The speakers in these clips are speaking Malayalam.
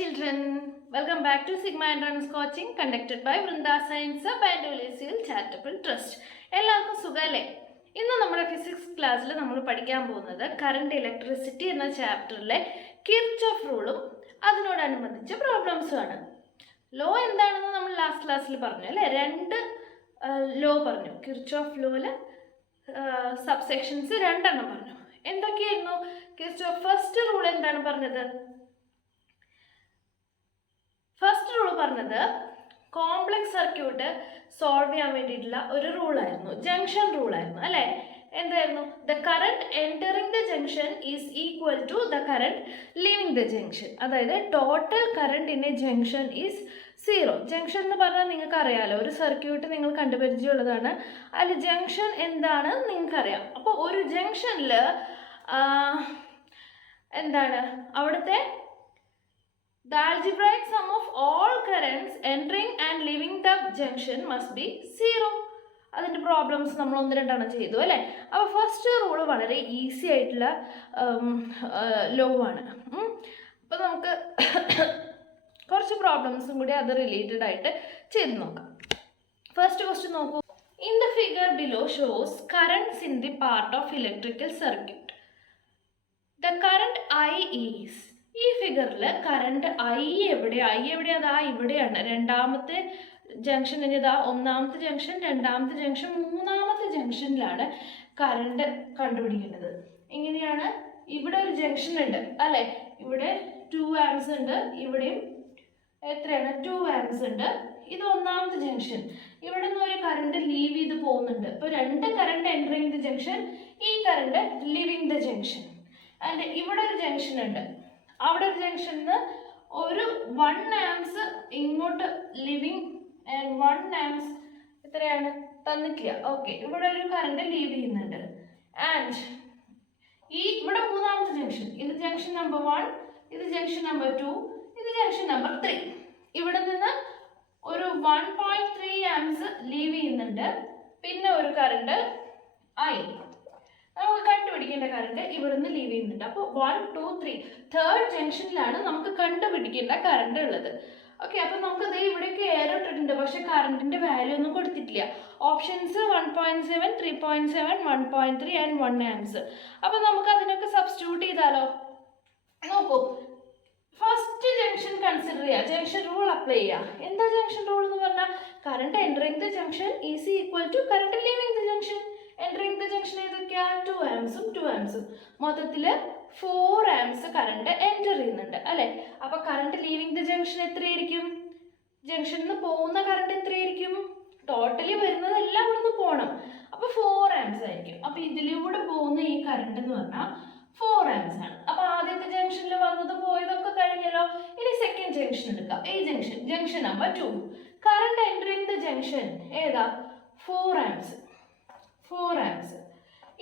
children, welcome back to Sigma Entrance Coaching conducted by Vrinda Science Bandolesial Charitable Trust. എല്ലാവർക്കും സുഖല്ലേ? ഇന്ന് നമ്മുടെ ഫിസിക്സ് ക്ലാസ്സിൽ നമ്മൾ പഠിക്കാൻ പോകുന്നത് കറണ്ട് ഇലക്ട്രിസിറ്റി എന്ന ചാപ്റ്ററിലെ കിർച്ചോഫ് റൂളും അതിനോടനുബന്ധിച്ച പ്രോബ്ലംസുമാണ്. ലോ എന്താണെന്ന് നമ്മൾ ലാസ്റ്റ് ക്ലാസ്സിൽ പറഞ്ഞു അല്ലേ? രണ്ട് ലോ പറഞ്ഞു. കിർച്ചോഫ് ലോയിൽ സബ്സെക്ഷൻസ് രണ്ടെണ്ണം പറഞ്ഞു. എന്തൊക്കെയായിരുന്നു? കിർച്ചോഫ് ഫസ്റ്റ് റൂൾ എന്താണ് പറഞ്ഞത്? ഫസ്റ്റ് റൂൾ പറഞ്ഞത് കോംപ്ലക്സ് സർക്യൂട്ട് സോൾവ് ചെയ്യാൻ വേണ്ടിയിട്ടുള്ള ഒരു റൂളായിരുന്നു, ജംഗ്ഷൻ റൂളായിരുന്നു അല്ലേ? എന്തായിരുന്നു? The current entering the junction is equal to the current leaving the junction. അതായത് total current in a junction is zero. Junction എന്ന് പറഞ്ഞാൽ നിങ്ങൾക്ക് അറിയാമല്ലോ, ഒരു സർക്യൂട്ട് നിങ്ങൾ കണ്ടുപരിചയമുള്ളതാണ്. അതിൽ ജംഗ്ഷൻ എന്താണ് നിങ്ങൾക്കറിയാം. അപ്പോൾ ഒരു ജംഗ്ഷനിൽ എന്താണ് അവിടുത്തെ the algebraic sum of all currents entering and leaving the junction must be zero. അതിൻ്റെ പ്രോബ്ലംസ് നമ്മൾ ഒന്ന് രണ്ടെണ്ണം ചെയ്തു അല്ലേ? അപ്പോൾ ഫസ്റ്റ് റൂള് വളരെ ഈസി ആയിട്ടുള്ള ലോ ആണ്. അപ്പോൾ നമുക്ക് കുറച്ച് പ്രോബ്ലംസും കൂടി അത് റിലേറ്റഡ് ആയിട്ട് ചെയ്ത് നോക്കാം. ഫസ്റ്റ് ക്വസ്റ്റ്യൻ നോക്കൂ. In the figure below shows currents in the part of electrical circuit. The current I is, ഈ ഫിഗറിൽ കറണ്ട് ഐ എവിടെയാ? ഇവിടെയാണ്. രണ്ടാമത്തെ ജംഗ്ഷൻ ഇതാ, ഒന്നാമത്തെ ജംഗ്ഷൻ, രണ്ടാമത്തെ ജംഗ്ഷൻ, മൂന്നാമത്തെ ജംഗ്ഷനിലാണ് കറണ്ട് കണ്ടുപിടിക്കേണ്ടത്. എങ്ങനെയാണ്? ഇവിടെ ഒരു ജംഗ്ഷൻ ഉണ്ട് അല്ലേ? ഇവിടെ 2 ആംപ്സ് ഉണ്ട്, ഇവിടെയും എത്രയാണ്? 2 ആംപ്സ് ഉണ്ട്. ഇത് ഒന്നാമത്തെ ജംഗ്ഷൻ. ഇവിടെ നിന്ന് ഒരു കറണ്ട് ലീവ് ചെയ്ത് പോകുന്നുണ്ട്. ഇപ്പോൾ രണ്ട് കറണ്ട് എൻറ്ററിങ് ദ ജംഗ്ഷൻ, ഈ current leaving the junction. And ഇവിടെ ഒരു ജംഗ്ഷൻ ഉണ്ട്, അവിടെ ഒരു ജംഗ്ഷനിൽ നിന്ന് ഒരു 1 ആംപ്സ് ഇങ്ങോട്ട് ലിവിങ് ആൻഡ് 1 ആംപ്സ് എത്രയാണ് തന്നിട്ടില്ല. ഓക്കെ, ഇവിടെ ഒരു കറണ്ട് ലീവ് ചെയ്യുന്നുണ്ട്. ആൻഡ് ഇവിടെ മൂന്നാമത്തെ ജംഗ്ഷൻ, ഇത് ജംഗ്ഷൻ നമ്പർ 1, ഇത് ജംഗ്ഷൻ നമ്പർ 2, ഇത് ജംഗ്ഷൻ നമ്പർ 3. ഇവിടെ നിന്ന് ഒരു 1.3 ആംപ്സ് ലീവ് ചെയ്യുന്നുണ്ട്. പിന്നെ ഒരു കറണ്ട് ഐ, നമുക്ക് കണ്ടുപിടിക്കേണ്ട കറണ്ട് ഇവിടുന്ന് ലീവ് ചെയ്യുന്നുണ്ട്. അപ്പോൾ 1, 2, 3 തേർഡ് ജംഗ്ഷനിലാണ് നമുക്ക് കണ്ടുപിടിക്കേണ്ട കറണ്ട് ഉള്ളത്. ഓക്കെ, അപ്പോൾ നമുക്ക് ഇവിടേക്ക് എയർ ഇട്ടിട്ടുണ്ട്, പക്ഷെ കറണ്ടിന്റെ വാല്യൂ ഒന്നും കൊടുത്തിട്ടില്ല. Options 1.7, 3.7, 1.3 and 1 amps. അപ്പോൾ നമുക്ക് അതിനൊക്കെ സബ്സ്റ്റിറ്റ്യൂട്ട് ചെയ്താലോ? നോക്കൂ, ഫസ്റ്റ് ജംഗ്ഷൻ കൺസിഡർ ചെയ്യുക, ജംഗ്ഷൻ റൂൾ അപ്ലൈ ചെയ്യുക. എന്താ ജംഗ്ഷൻ റൂൾ എന്ന് പറഞ്ഞാൽ? Current entering the junction is equal to current leaving the junction. Entering the junction ഏതൊക്കെയാ? 2 ആംപ്സും 2 ആംപ്സും. മൊത്തത്തിൽ 4 ആംപ്സ് കറണ്ട് എൻറ്റർ ചെയ്യുന്നുണ്ട് അല്ലേ? അപ്പോൾ കറണ്ട് ലീവിങ് ദ ജംഗ്ഷൻ എത്രയായിരിക്കും? ജംഗ്ഷനിൽ നിന്ന് പോകുന്ന കറണ്ട് എത്രയായിരിക്കും? ടോട്ടലി വരുന്നതെല്ലാം ഇവിടുന്ന് പോകണം. അപ്പോൾ 4 ആംപ്സ് ആയിരിക്കും. അപ്പോൾ ഇതിലൂടെ പോകുന്ന ഈ കറണ്ട് എന്ന് പറഞ്ഞാൽ 4 ആംപ്സ് ആണ്. അപ്പോൾ ആദ്യത്തെ ജംഗ്ഷനിൽ വന്നത് പോയതൊക്കെ കഴിഞ്ഞല്ലോ. ഇനി സെക്കൻഡ് ജംഗ്ഷൻ എടുക്കാം. ഈ junction number 2. Current entering the junction ഏതാ? 4 amps. 4 amps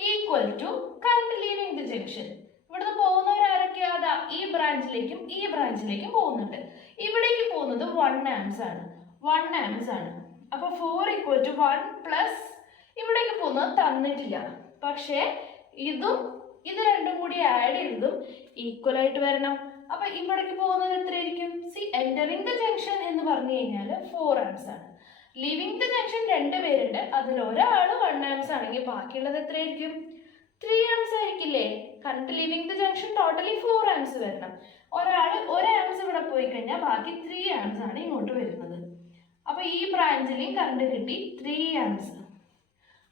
equal to current leaving the junction. ഇവിടുന്ന് പോകുന്നവരാരൊക്കെയാ? അതാ ഈ ബ്രാഞ്ചിലേക്കും ഈ ബ്രാഞ്ചിലേക്കും പോകുന്നുണ്ട്. ഇവിടേക്ക് പോകുന്നത് 1 ആംപ്സ് ആണ്. 1 ആംപ്സ് ആണ്. അപ്പോൾ 4 ഈക്വൽ ടു 1 പ്ലസ് ഇവിടേക്ക് പോകുന്നത് തന്നിട്ടില്ല, പക്ഷേ ഇത് രണ്ടും കൂടി ആഡ് ചെയ്തതും ഈക്വൽ ആയിട്ട് വരണം. അപ്പൊ ഇവിടേക്ക് പോകുന്നത് എത്രയായിരിക്കും? എൻറ്ററിങ് ദ ജംഗ്ഷൻ എന്ന് പറഞ്ഞു കഴിഞ്ഞാൽ 4 ആംപ്സ് ആണ്. ലീവിങ് ദ ജംഗ്ഷൻ 2 പേരുണ്ട്, അതിൽ ഒരാൾ 1 ആംപ്സ് ആണെങ്കിൽ ബാക്കിയുള്ളത് എത്രയായിരിക്കും? 3 ആംപ്സ് ആയിരിക്കില്ലേ? Current leaving the junction totally 4 amps വരണം. ഒരാൾ 1 ആംപ്സ് ഇവിടെ പോയി കഴിഞ്ഞാൽ ബാക്കി 3 ആംപ്സ് ആണ് ഇങ്ങോട്ട് വരുന്നത്. അപ്പൊ ഈ ബ്രാഞ്ചിലെയും കറണ്ട് കിട്ടി 3 ആംപ്സ്.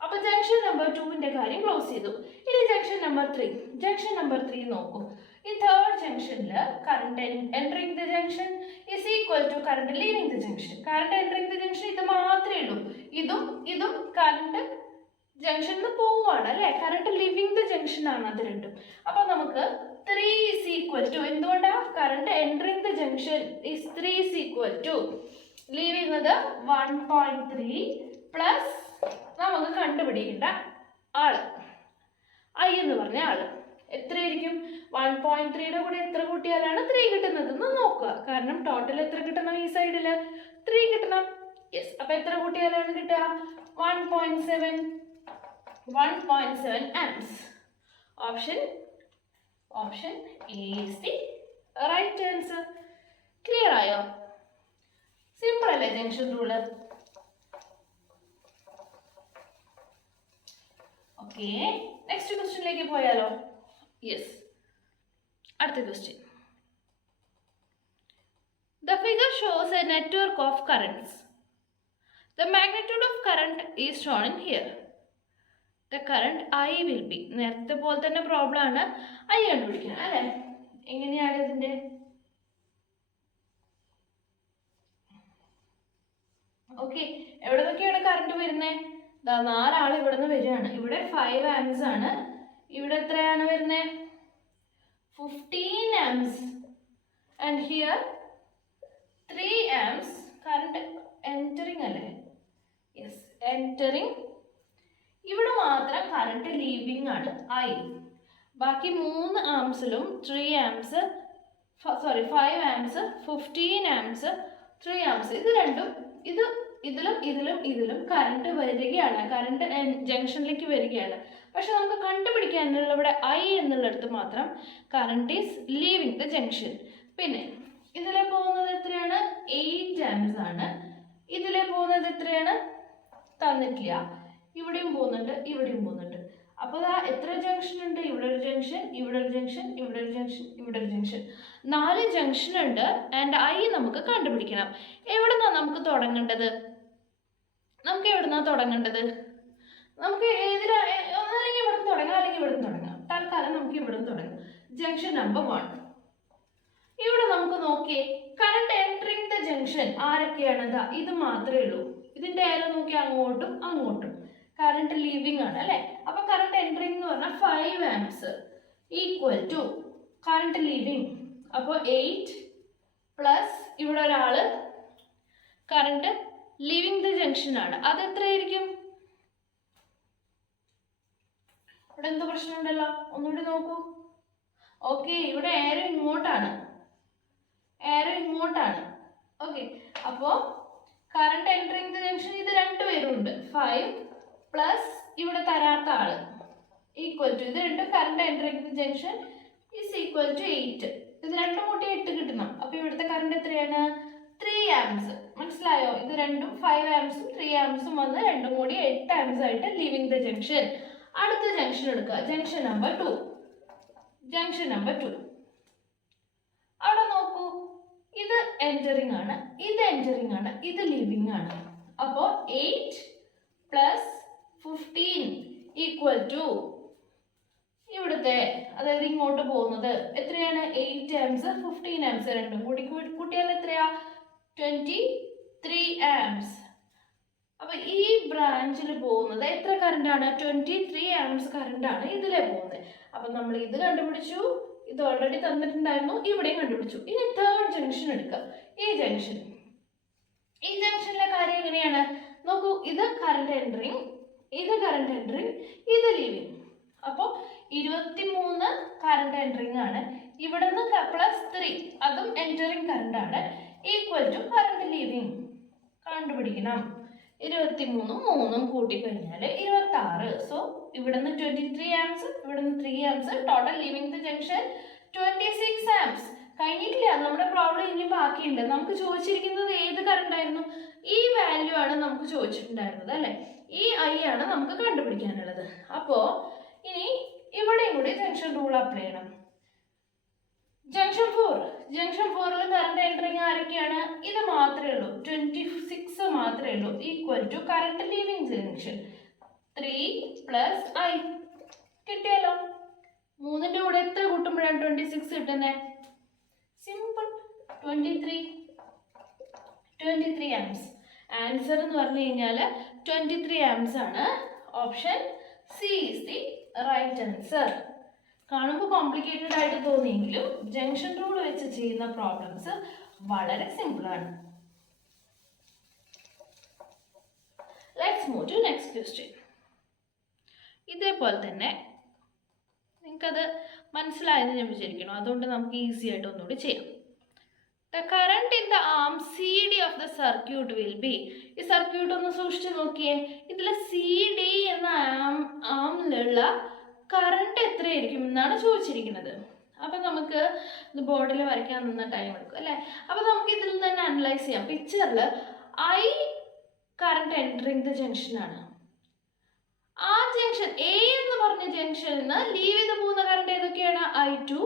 അപ്പൊ ജംഗ്ഷൻ നമ്പർ 2ന്റെ കാര്യം ക്ലോസ് ചെയ്തു. ഇനി ജംഗ്ഷൻ നമ്പർ 3. ജംഗ്ഷൻ നമ്പർ 3 നോക്കൂ. ഈ തേർഡ് ജംഗ്ഷനിൽ current entering the junction is equal to current leaving the junction. Current entering the junction ഇത് മാത്രമേ ഉള്ളൂ. ഇതും കറണ്ട് ജംഗ്ഷനിൽ നിന്ന് പോവുകയാണ് അല്ലേ? കറണ്ട് ലിവിങ് ദ ജംഗ്ഷൻ ആണ് അത് രണ്ടും. അപ്പൊ നമുക്ക് 3 ഈസ് ഈക്വൽ ടു, എന്തുകൊണ്ടാ? Current entering the junction is 3 is equal to leave ചെയ്യുന്നത് 1.3 പ്ലസ് നമുക്ക് കണ്ടുപിടിക്കേണ്ട ആള് ഐ എന്ന് പറഞ്ഞ ആള് എത്രയായിരിക്കും? 1.3യുടെ കൂടെ എത്ര കൂട്ടിയാലാണ് 3 കിട്ടുന്നതെന്ന് നോക്കുക. കാരണം ടോട്ടൽ എത്ര കിട്ടണം? ഈ സൈഡിൽ 3 കിട്ടണം. യെസ്, അപ്പൊ എത്ര കൂട്ടിയാലാണ് കിട്ടുക? 1.7 amps. Option A is the right answer. മനസ്സിലായോ? സിമ്പിൾ അല്ലേ ജംഗ്ഷൻ റൂള്? ഓക്കെ, നെക്സ്റ്റ് ക്വസ്റ്റ്യനിലേക്ക് പോയാലോ? യെസ്, അടുത്ത question. The figure shows a network of currents. The magnitude of current is shown in here. The current I will be. നേരത്തെ പോലെ തന്നെ പ്രോബ്ലം ആണ്, I കണ്ടുപിടിക്കണം അല്ലേ? എങ്ങനെയാണ് ഇതിന്റെ? ഓക്കെ, എവിടെ നിന്നൊക്കെയാണ് കറണ്ട് വരുന്നത്? 4 ആൾ ഇവിടെ നിന്ന് വരികയാണ്. ഇവിടെ 5 amps ആണ്. ഇവിടെ എത്രയാണ് വരുന്നത്? 15 amps. And here 3 amps. Current entering അല്ലേ? Yes, entering. ഇവിടെ മാത്രം കറണ്ട് ലീവിങ് ആണ് I. ബാക്കി 3 ആംസിലും 3 ആംസ്, 5 ആംസ്, 15 ആംസ്, 3 ആംസ്, ഇത് രണ്ടും ഇതിലും കറണ്ട് വരികയാണ്. കറണ്ട് ജംഗ്ഷനിലേക്ക് വരികയാണ്. പക്ഷെ നമുക്ക് കണ്ടുപിടിക്കാനുള്ള ഇവിടെ I എന്നുള്ളിടത്ത് മാത്രം current is living the junction. പിന്നെ ഇതിലെ പോകുന്നത് എത്രയാണ്? 8 ആംസ് ആണ്. ഇതിലെ പോകുന്നത് എത്രയാണ്? തന്നിട്ടില്ല. ഇവിടെയും പോകുന്നുണ്ട്, ഇവിടെയും പോകുന്നുണ്ട്. അപ്പോൾ എത്ര ജംഗ്ഷൻ ഉണ്ട്? ഇവിടെ ഒരു ജംഗ്ഷൻ, ഇവിടെ ഒരു ജംഗ്ഷൻ, ഇവിടെ ഒരു ജംഗ്ഷൻ, ഇവിടെ ഒരു ജംഗ്ഷൻ. 4 ജംഗ്ഷൻ ഉണ്ട്. ആൻഡ് I നമുക്ക് കണ്ടുപിടിക്കണം. എവിടുന്നാ നമുക്ക് തുടങ്ങേണ്ടത്? നമുക്ക് ഒന്നല്ലെങ്കിൽ ഇവിടെ തുടങ്ങാം, അല്ലെങ്കിൽ ഇവിടെ തുടങ്ങാം. തൽക്കാലം നമുക്ക് ഇവിടെ തുടങ്ങാം. Junction number 1. ഇവിടെ നമുക്ക് നോക്കിയേ, കറണ്ട് എൻട്രിങ് ദ ജംഗ്ഷൻ ആരൊക്കെയാണ്? ഇത് മാത്രമേ ഉള്ളൂ. ഇതിന്റെ ഏരോ നോക്കി അങ്ങോട്ടും അങ്ങോട്ടും. കറണ്ട് ലീവിങ് ആണ് അല്ലേ? അപ്പൊ കറണ്ട് എൻട്രിങ് എന്ന് പറഞ്ഞാൽ 5 amps equal to current leaving. അപ്പോൾ 8 പ്ലസ് ഇവിടെ ഒരാള് കറണ്ട് ലീവിങ് ദ ജംഗ്ഷൻ ആണ്. അത് എത്രയായിരിക്കും? ഇവിടെ എന്തോ പ്രശ്നമുണ്ടല്ലോ, ഒന്നുകൂടി നോക്കൂ. ഓക്കെ, ഇവിടെ ഏരോ ഇങ്ങോട്ടാണ്. ഓക്കെ, അപ്പോൾ കറണ്ട് എൻട്രിങ് ദ ജംഗ്ഷൻ ഇത് 2 പേരുണ്ട്. 5 പ്ലസ് ഇവിടെ തരാത്ത ആള് ഈക്വൽ ടു ഇത് രണ്ടും current entering the junction is equal to 8. ഇത് രണ്ടും കൂട്ടി 8 കിട്ടണം. അപ്പോൾ ഇവിടുത്തെ കറണ്ട് എത്രയാണ്? 3 ആംസ്. മനസ്സിലായോ? ഇത് രണ്ടും 5 ആംസും 3 ആംസും വന്ന് രണ്ടും കൂടി 8 ആംസ് ആയിട്ട് ലീവിങ് ദ ജംഗ്ഷൻ. അടുത്ത ജംഗ്ഷൻ എടുക്കുക, ജംഗ്ഷൻ നമ്പർ 2. അവിടെ നോക്കൂ, ഇത് എൻറ്ററിങ് ആണ്, ഇത് ലീവിങ് ആണ്. അപ്പോൾ 8 പ്ലസ് 15 ഈക്വൽ ടു ഇവിടുത്തെ, അതായത് ഇങ്ങോട്ട് പോകുന്നത് എത്രയാണ്? 8 ആംസ് 15 ആംസ് രണ്ടും കൂടി കൂട്ടിയാൽ എത്രയാ? 23 ആംസ്. അപ്പൊ ഈ ബ്രാഞ്ചിൽ പോകുന്നത് എത്ര കറണ്ട് ആണ്? 23 ആംസ് കറണ്ട് ആണ് ഇതിലെ പോകുന്നത്. അപ്പൊ നമ്മൾ ഇത് കണ്ടുപിടിച്ചു, ഇത് ഓൾറെഡി തന്നിട്ടുണ്ടായിരുന്നു, ഇവിടെയും കണ്ടുപിടിച്ചു. ഇനി തേർഡ് ജംഗ്ഷൻ എടുക്കാം. ഈ ജംഗ്ഷനിലെ കാര്യം എങ്ങനെയാണ് നോക്കൂ. ഇത് കറണ്ട് എൻട്രിങ്, ഇത് ലീവിങ്. അപ്പോൾ 23 കറണ്ട് എൻട്രിങ് ആണ്. ഇവിടെ നിന്ന് പ്ലസ് 3 അതും എൻറ്ററിങ് കറണ്ട് ആണ് ഈക്വൽ ടു കറണ്ട് ലീവിങ്. കണ്ടുപിടിക്കണം. 23 3 കൂട്ടിക്കഴിഞ്ഞാൽ 26. സോ ഇവിടെ നിന്ന് 23 ആംസ്, ഇവിടെ നിന്ന് 3 arms, total living the junction 26 arms. കഴിഞ്ഞിട്ടില്ല, നമ്മുടെ പ്രോബ്ലം ഇനി ബാക്കിയുണ്ട്. നമുക്ക് ചോദിച്ചിരിക്കുന്നത് ഏത് കറണ്ട് ആയിരുന്നു? ഈ വാല്യൂ ആണ് നമുക്ക് ചോദിച്ചിട്ടുണ്ടായിരുന്നത് അല്ലേ? ഈ I ആണ് നമുക്ക് കണ്ടുപിടിക്കാനുള്ളത്. അപ്പോൾ ഇനി ഇവിടെയും കൂടി ജംഗ്ഷൻ റൂൾ അപ്ലൈ ചെയ്യണം. ജംഗ്ഷൻ 4ൽ കറണ്ട് എൻട്രിങ് ആരൊക്കെയാണ്? ഇത് മാത്രമേ ഉള്ളൂ, 26 മാത്രമേ ഉള്ളൂ equal to current leaving junction 3 plus I. കിട്ടിയല്ലോ. 3ന്റെ കൂടെ എത്ര കൂട്ടുമ്പോഴാണ് 26 കിട്ടുന്നത്? Simple, 23 arms. ആൻസർ എന്ന് പറഞ്ഞു കഴിഞ്ഞാൽ 23 ആംസ് ആണ്. Option C is the right answer. കാണുമ്പോൾ കോംപ്ലിക്കേറ്റഡ് ആയിട്ട് തോന്നിയെങ്കിലും ജംഗ്ഷൻ റൂൾ വെച്ച് ചെയ്യുന്ന പ്രോബ്ലംസ് വളരെ സിമ്പിളാണ്. Let's move to next question. ഇതേപോലെ തന്നെ നിങ്ങൾക്കത് മനസ്സിലായെന്ന് ഞാൻ വിചാരിക്കണം, അതുകൊണ്ട് നമുക്ക് ഈസി ആയിട്ട് ഒന്നുകൂടി ചെയ്യാം. The current in the arm CD of the circuit will be. ഈ സർക്യൂട്ട് ഒന്ന് സൂക്ഷിച്ച് നോക്കിയേ. ഇതിൽ CD എന്ന ആമിലുള്ള കറണ്ട് എത്രയായിരിക്കും എന്നാണ് ചോദിച്ചിരിക്കുന്നത്. അപ്പം നമുക്ക് ഇത് ബോർഡിൽ വരയ്ക്കാൻ നിന്ന ടൈം എടുക്കും അല്ലേ. അപ്പം നമുക്ക് ഇതിൽ തന്നെ അനലൈസ് ചെയ്യാം. പിക്ചറിൽ ഐ കറണ്ട് എൻറ്ററിങ് ദ ജംഗ്ഷനാണ്. ആ ജംഗ്ഷൻ എ എന്ന് പറഞ്ഞ ജംഗ്ഷനിൽ നിന്ന് ലീവ് ചെയ്ത് പോകുന്ന കറണ്ട് ഏതൊക്കെയാണ്? I2,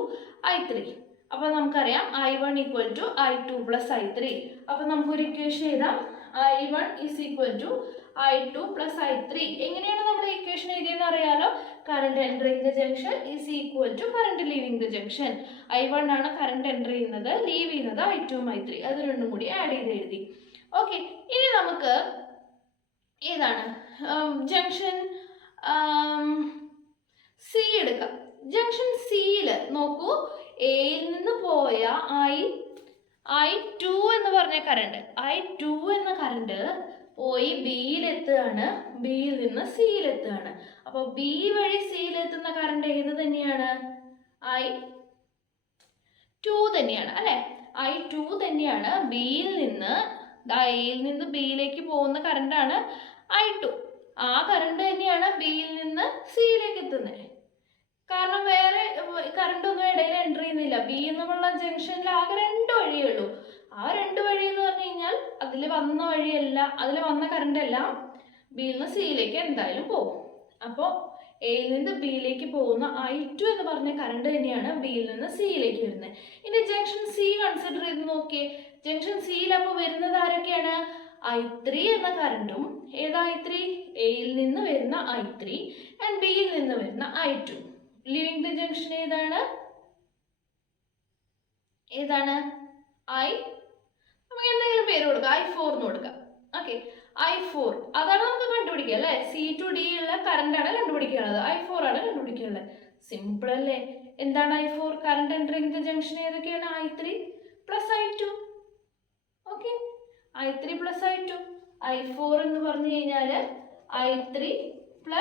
I3. അപ്പോൾ നമുക്കറിയാം I1 = I2 + I3. അപ്പോൾ നമുക്കൊരു ഇക്വേഷൻ എഴുതാം. I1 = I2 + I3. എങ്ങനെയാണ് നമ്മൾ ഇക്വേഷൻ എഴുതിയെന്ന് അറിയാലോ. Current entering the junction current leaving the junction. I1 ആണ് കറണ്ട് എൻറ്റർ ചെയ്യുന്നത്, ലീവ് ചെയ്യുന്നത് I2 ഉം I3. അത് രണ്ടും കൂടി ആഡ് ചെയ്ത് എഴുതി. ഓക്കെ, ഇനി നമുക്ക് ഏതാണ് ജംഗ്ഷൻ സി എടുക്കാം. ജംഗ്ഷൻ സിയിൽ നോക്കൂ, എയിൽ നിന്ന് പോയ I2 എന്ന് പറഞ്ഞ കറണ്ട്, I2 എന്ന കറണ്ട് പോയി ബിയിലെത്തുകയാണ്, ബിയിൽ നിന്ന് സിയിലെത്തുകയാണ്. അപ്പോൾ ബി വഴി സിയിലെത്തുന്ന കറണ്ട് ഏത് തന്നെയാണ്? I2 തന്നെയാണ് അല്ലേ. I2 തന്നെയാണ്. ബിയിൽ നിന്ന് എയിൽ നിന്ന് ബിയിലേക്ക് പോകുന്ന കറണ്ടാണ് I2. ആ കറണ്ട് തന്നെയാണ് ബിയിൽ നിന്ന് സിയിലേക്ക് എത്തുന്നത്. കാരണം വേറെ കറണ്ട് ഒന്നും ഇടയിൽ എൻ്റർ ചെയ്യുന്നില്ല. ബി എന്നുള്ള ജംഗ്ഷനിൽ ആകെ 2 വഴിയേ ഉള്ളൂ. ആ 2 വഴി എന്ന് പറഞ്ഞു കഴിഞ്ഞാൽ അതിൽ വന്ന വഴിയല്ല, അതിൽ വന്ന കറണ്ട് എല്ലാം ബിയിൽ നിന്ന് സിയിലേക്ക് എന്തായാലും പോകും. അപ്പോൾ എയിൽ നിന്ന് ബിയിലേക്ക് പോകുന്ന I2 എന്ന് പറഞ്ഞ കറണ്ട് തന്നെയാണ് ബിയിൽ നിന്ന് സിയിലേക്ക് വരുന്നത്. ഇനി ജംഗ്ഷൻ സി കൺസിഡർ ചെയ്ത് നോക്കിയേ. ജംഗ്ഷൻ സിയിൽ അപ്പോൾ വരുന്നത് ആരൊക്കെയാണ്? I3 എന്ന കറണ്ടും, ഏതാ I3? എയിൽ നിന്ന് വരുന്ന I3 ആൻഡ് ബിയിൽ നിന്ന് വരുന്ന I2. ലിവിങ് ദ ജംഗ്ഷൻ ഏതാണ്? നമുക്ക് എന്തെങ്കിലും പേര് കൊടുക്കാം. I4 എന്ന് കൊടുക്കാം. ഓക്കെ, I4 അതാണ് നമുക്ക് കണ്ടുപിടിക്കുക അല്ലേ. C to D ഉള്ള കറണ്ടാണ് കണ്ടുപിടിക്കാനുള്ളത്. I4 ആണ് കണ്ടുപിടിക്കാനുള്ളത്. സിമ്പിൾ അല്ലേ. എന്താണ് I4? Current entering the junction ഏതൊക്കെയാണ്? I3 + I2. Okay, I3 + I2. I4 എന്ന് പറഞ്ഞു കഴിഞ്ഞാൽ I3 +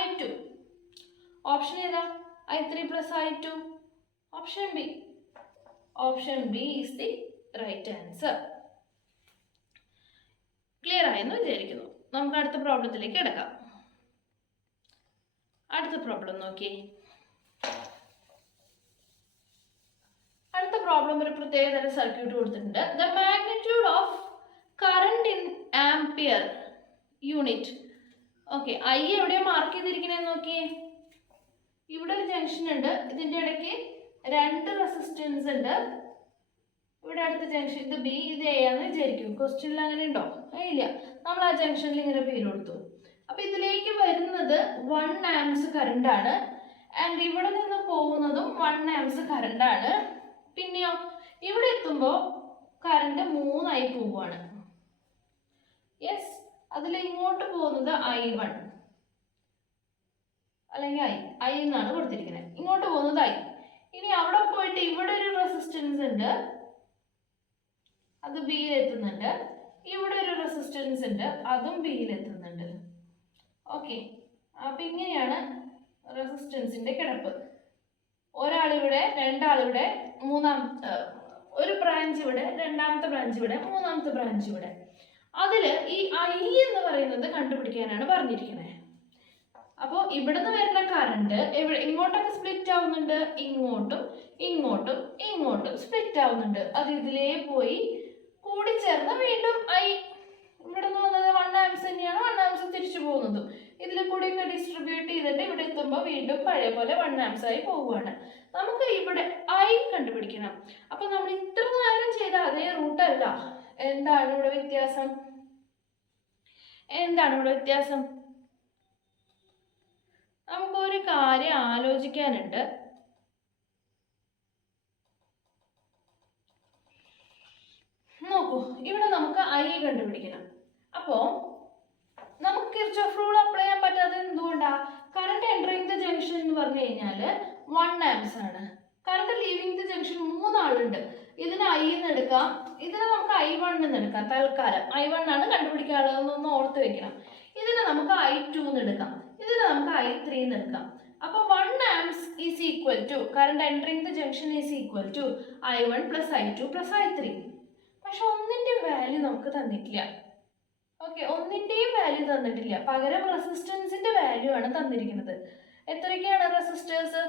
I2. ഓപ്ഷൻ ഏതാ? I3 + I2. Option B. Option B is the right answer. Clear ആയെന്ന് വിചാരിക്കുന്നു. നമുക്ക് അടുത്ത പ്രോബ്ലത്തിലേക്ക് കിടക്കാം. അടുത്ത പ്രോബ്ലം നോക്കി. അടുത്ത പ്രോബ്ലം ഒരു പ്രത്യേക തരം സർക്യൂട്ട് കൊടുത്തിട്ടുണ്ട്. The magnitude of current in ampere unit. Okay, I എവിടെയാണ് മാർക്ക് ചെയ്തിരിക്കണേന്ന് നോക്കിയേ. ഇവിടെ ഒരു ജംഗ്ഷൻ ഉണ്ട്, ഇതിൻ്റെ ഇടയ്ക്ക് 2 റെസിസ്റ്റൻസ് ഉണ്ട്. ഇവിടെ അടുത്ത ജംഗ്ഷൻ ഇത് ബി, ഇത് എ ആണെന്ന് വിചാരിക്കും. ക്വസ്റ്റ്യനിൽ അങ്ങനെ ഉണ്ടോ? ഇല്ല. നമ്മൾ ആ ജംഗ്ഷനിൽ ഇങ്ങനെ പേര് കൊടുത്തു. അപ്പം ഇതിലേക്ക് വരുന്നത് 1 ആംപ്സ് കറണ്ടാണ് ആൻഡ് ഇവിടെ നിന്ന് പോകുന്നതും 1 ആംപ്സ് കറണ്ടാണ്. പിന്നെയോ ഇവിടെ എത്തുമ്പോൾ കറണ്ട് 3 ആയി പോവുകയാണ്. യെസ്, അതിൽ ഇങ്ങോട്ട് പോകുന്നത് I1 അല്ലെങ്കിൽ ഐ എന്നാണ് കൊടുത്തിരിക്കുന്നത്. ഇങ്ങോട്ട് പോകുന്നത് I. ഇനി അവിടെ പോയിട്ട് ഇവിടെ ഒരു റെസിസ്റ്റൻസ് ഉണ്ട്, അത് ബിയിൽ എത്തുന്നുണ്ട്. ഇവിടെ ഒരു റെസിസ്റ്റൻസ് ഉണ്ട്, അതും ബിയിൽ എത്തുന്നുണ്ട്. ഓക്കെ, അപ്പം ഇങ്ങനെയാണ് റെസിസ്റ്റൻസിന്റെ കിടപ്പ്. ഒരാളിവിടെ, രണ്ടാളിവിടെ, ഒരു ബ്രാഞ്ച് ഇവിടെ, രണ്ടാമത്തെ ബ്രാഞ്ച് ഇവിടെ, മൂന്നാമത്തെ ബ്രാഞ്ച് ഇവിടെ. അതിൽ ഈ I എന്ന് പറയുന്നത് കണ്ടുപിടിക്കാനാണ് പറഞ്ഞിരിക്കുന്നത്. അപ്പോൾ ഇവിടുന്ന് വരുന്ന കറണ്ട് ഇങ്ങോട്ടൊക്കെ സ്പ്ലിറ്റ് ആവുന്നുണ്ട്, ഇങ്ങോട്ടും ഇങ്ങോട്ടും ഇങ്ങോട്ടും സ്പ്ലിറ്റ് ആവുന്നുണ്ട്. അത് ഇതിലേ പോയി കൂടിച്ചേർന്ന് വീണ്ടും ഇവിടെ നിന്ന് വന്നത് 1 ആംപ്സ് തന്നെയാണ്. 1 ആംപ്സ് തിരിച്ചു പോകുന്നതും ഇതിൽ കൂടി ഒക്കെ ഡിസ്ട്രിബ്യൂട്ട് ചെയ്തിട്ട് ഇവിടെ എത്തുമ്പോൾ വീണ്ടും പഴയ പോലെ 1 ആംപ്സ് ആയി പോവുകയാണ്. നമുക്ക് ഇവിടെ I കണ്ടുപിടിക്കണം. അപ്പൊ നമ്മൾ ഇത്ര നേരം ചെയ്ത അതേ റൂട്ടല്ല. എന്താണ് ഇവിടെ വ്യത്യാസം? നമുക്കൊരു കാര്യം ആലോചിക്കാനുണ്ട്. നോക്കൂ, ഇവിടെ നമുക്ക് I കണ്ടുപിടിക്കണം. അപ്പോൾ നമുക്ക് കിർച്ചോഫ് റൂൾ അപ്ലൈ ചെയ്യാൻ പറ്റാത്തത് എന്തുകൊണ്ടാ? കറണ്ട് എൻറ്ററിങ് ദ ജംഗ്ഷൻ എന്ന് പറഞ്ഞു കഴിഞ്ഞാൽ 1 ആംപ്സ് ആണ്. കറണ്ട് ലീവിങ് ദ ജംഗ്ഷൻ 3 ആളുണ്ട്. ഇതിന് I എന്ന് എടുക്കാം, ഇതിനെ നമുക്ക് I1 എന്ന് എടുക്കാം. തൽക്കാലം I1 ആണ് കണ്ടുപിടിക്കാനുള്ളതെന്നൊന്ന് ഓർത്ത് വെക്കണം. ഇതിനെ നമുക്ക് I2 എന്ന് എടുക്കാം, ഇതിനെ നമുക്ക് I3 എന്ന് എടുക്കാം. അപ്പോൾ 1 amps is equal to current entering the junction is equal to I1 plus I2 plus I3. പക്ഷെ ഒന്നിൻ്റെയും വാല്യൂ നമുക്ക് തന്നിട്ടില്ല. ഓക്കെ, ഒന്നിൻ്റെയും വാല്യൂ തന്നിട്ടില്ല. പകരം റെസിസ്റ്റൻസിന്റെ വാല്യൂ ആണ് തന്നിരിക്കുന്നത്. എത്രയൊക്കെയാണ് റെസിസ്റ്റേഴ്സ്?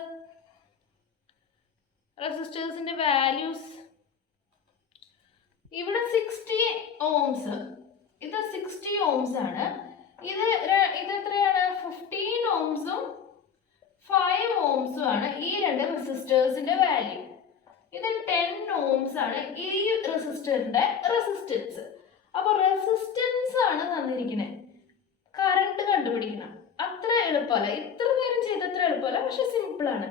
റെസിസ്റ്റേഴ്സിന്റെ വാല്യൂസ് ഇവിടെ 60 ഓംസ്, ഇത് 60 ഓംസ് ആണ്. ഇത് എത്രയാണ്? 15 ഓംസും 5 ഓംസും ആണ് ഈ രണ്ട് റെസിസ്റ്റേഴ്സിന്റെ വാല്യൂ. ഇത് 10 ഓംസ് ആണ് ഈ റെസിസ്റ്ററിന്റെ റെസിസ്റ്റൻസ്. അപ്പൊ റെസിസ്റ്റൻസ് ആണ് തന്നിരിക്കുന്നത്, കറണ്ട് കണ്ടുപിടിക്കണം. അത്ര എളുപ്പമല്ല, ഇത്ര നേരം ചെയ്ത് അത്ര എളുപ്പമല്ല, പക്ഷെ സിമ്പിൾ ആണ്.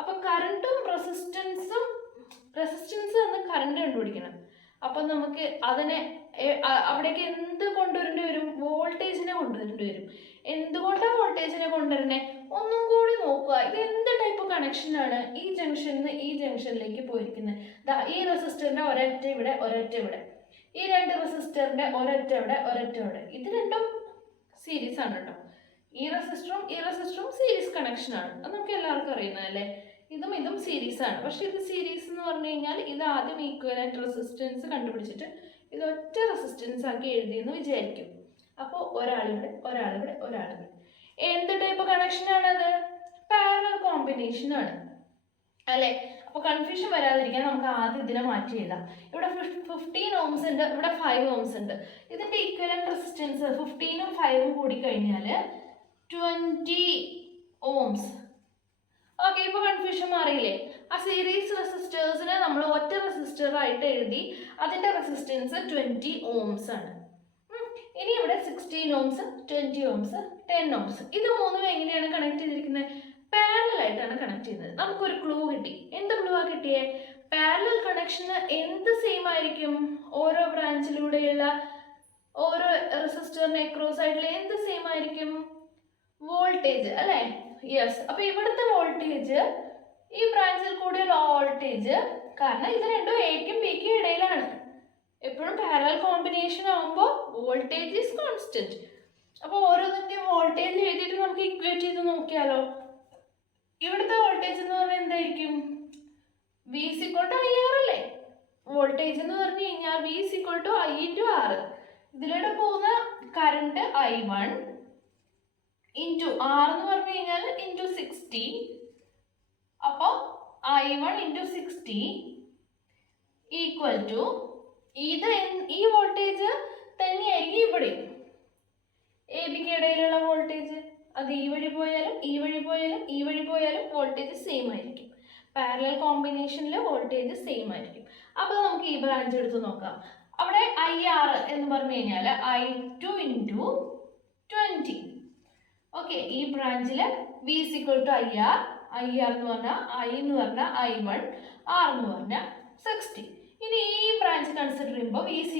അപ്പൊ കറണ്ടും റെസിസ്റ്റൻസ് എന്ന് കറണ്ട് കണ്ടുപിടിക്കണം. അപ്പൊ നമുക്ക് അതിനെ അവിടേക്ക് എന്ത് കൊണ്ടുവരേണ്ടി വരും? വോൾട്ടേജിനെ കൊണ്ടുവരേണ്ടി വരും. എന്തുകൊണ്ടാണ് വോൾട്ടേജിനെ കൊണ്ടുവരണേ? ഒന്നും കൂടി നോക്കുക. ഇത് എന്ത് ടൈപ്പ് കണക്ഷനാണ്? ഈ ജംഗ്ഷനിൽ നിന്ന് ഈ ജംഗ്ഷനിലേക്ക് പോയിരിക്കുന്നത്. ഈ റെസിസ്റ്ററിന്റെ ഒരൊറ്റ ഇവിടെ, ഒരൊറ്റ ഇവിടെ. ഈ രണ്ട് റെസിസ്റ്ററിന്റെ ഒരൊറ്റ ഇവിടെ, ഒരൊറ്റ ഇവിടെ. ഇത് രണ്ടും സീരീസ് ആണ് കേട്ടോ. ഈ റെസിസ്റ്ററും സീരീസ് കണക്ഷൻ ആണ്. അത് നമുക്ക് എല്ലാവർക്കും അറിയുന്നതല്ലേ. ഇതും സീരീസ് ആണ്. പക്ഷെ ഇത് സീരീസ് എന്ന് പറഞ്ഞു കഴിഞ്ഞാൽ ഇത് ആദ്യം ഈക്വലന്റ് റെസിസ്റ്റൻസ് കണ്ടുപിടിച്ചിട്ട് ഇത് ഒറ്റ റെസിസ്റ്റൻസ് ആക്കി എഴുതിയെന്ന് വിചാരിക്കും. അപ്പോൾ ഒരാളിവിടെ, ഒരാളിവിടെ, ഒരാളിവിടെ. എന്ത് ടൈപ്പ് കണക്ഷൻ ആണത്? പാരലൽ കോമ്പിനേഷൻ ആണ് അല്ലെ? അപ്പോൾ കൺഫ്യൂഷൻ വരാതിരിക്കാൻ നമുക്ക് ആദ്യം ഇതിനെ മാറ്റി എഴുതാം. ഇവിടെ 15 ഓംസ് ഉണ്ട്, ഇവിടെ 5 ഓംസ് ഉണ്ട്. ഇതിന്റെ ഈക്വലന്റ് റെസിസ്റ്റൻസ് 15ഉം 5ഉം കൂടി കഴിഞ്ഞാൽ 20 ഓംസ്. ഓക്കെ, ഇപ്പൊ കൺഫ്യൂഷൻ മാറിയില്ലേ? ആ സീരീസ് റെസിസ്റ്റേഴ്സിനെ നമ്മൾ ഒറ്റ റെസിസ്റ്റർ ആയിട്ട് എഴുതി, അതിന്റെ റെസിസ്റ്റൻസ് 20 ഓംസ് ആണ്. ഇനി ഇവിടെ 16 ഓംസ്, 20 ഓംസ്, 10 ഓംസ്. ഇത് മൂന്നും എങ്ങനെയാണ് കണക്ട് ചെയ്തിരിക്കുന്നത്? പാരലൽ ആയിട്ടാണ് കണക്ട് ചെയ്യുന്നത്. നമുക്കൊരു ക്ലൂ കിട്ടി. എന്ത് ക്ലൂ ആ കിട്ടിയേ? പാരലൽ കണക്ഷന് എന്ത് സെയിം ആയിരിക്കും? ഓരോ ബ്രാഞ്ചിലൂടെയുള്ള ഓരോ റെസിസ്റ്ററിനെ ക്രോസ് ആയിട്ടുള്ള എന്ത് സെയിം ആയിരിക്കും? വോൾട്ടേജ് അല്ലേ? യെസ്. അപ്പൊ ഇവിടുത്തെ വോൾട്ടേജ് ഈ ബ്രാഞ്ചിൽ കൂടിയുള്ള വോൾട്ടേജ്, കാരണം ഇത് രണ്ടും എക്കും ബിക്കും ഇടയിലാണ്. എപ്പോഴും പാരലൽ കോമ്പിനേഷൻ ആകുമ്പോൾ വോൾട്ടേജ് ഈസ് കോൺസ്റ്റന്റ്. അപ്പോൾ ഓരോന്നിന്റെയും വോൾട്ടേജ് എഴുതിയിട്ട് നമുക്ക് ഇക്വേറ്റ് ചെയ്ത് നോക്കിയാലോ? ഇവിടുത്തെ വോൾട്ടേജ് എന്ന് പറഞ്ഞാൽ എന്തായിരിക്കും? V = IR അല്ലേ? വോൾട്ടേജ് എന്ന് പറഞ്ഞു കഴിഞ്ഞാൽ V = I × R. ഇതിലൂടെ പോകുന്ന കറണ്ട് I1 ഇൻറ്റു R എന്ന് പറഞ്ഞു കഴിഞ്ഞാൽ ഇൻറ്റു 60. അപ്പോൾ I1 × 60 ഈക്വൽ ടു ഈ വോൾട്ടേജ് തന്നെയായിരിക്കും ഇവിടെ എ ബിക്ക് ഇടയിലുള്ള വോൾട്ടേജ്. അത് ഈ വഴി പോയാലും ഈ വഴി പോയാലും ഈ വഴി പോയാലും വോൾട്ടേജ് സെയിം ആയിരിക്കും. പാരലൽ കോമ്പിനേഷനിൽ വോൾട്ടേജ് സെയിം ആയിരിക്കും. അപ്പോൾ നമുക്ക് ഈ ബ്രാഞ്ച് എടുത്ത് നോക്കാം. അവിടെ IR എന്ന് പറഞ്ഞു കഴിഞ്ഞാൽ I2 × 20. ഓക്കെ, ഈ ബ്രാഞ്ചിൽ V = IR. IR എന്ന് പറഞ്ഞാൽ I എന്ന് പറഞ്ഞാൽ I1, R എന്ന് പറഞ്ഞാൽ 60. ഇനി ഈ ബ്രാഞ്ച് കൺസിഡർ ചെയ്യുമ്പോൾ V =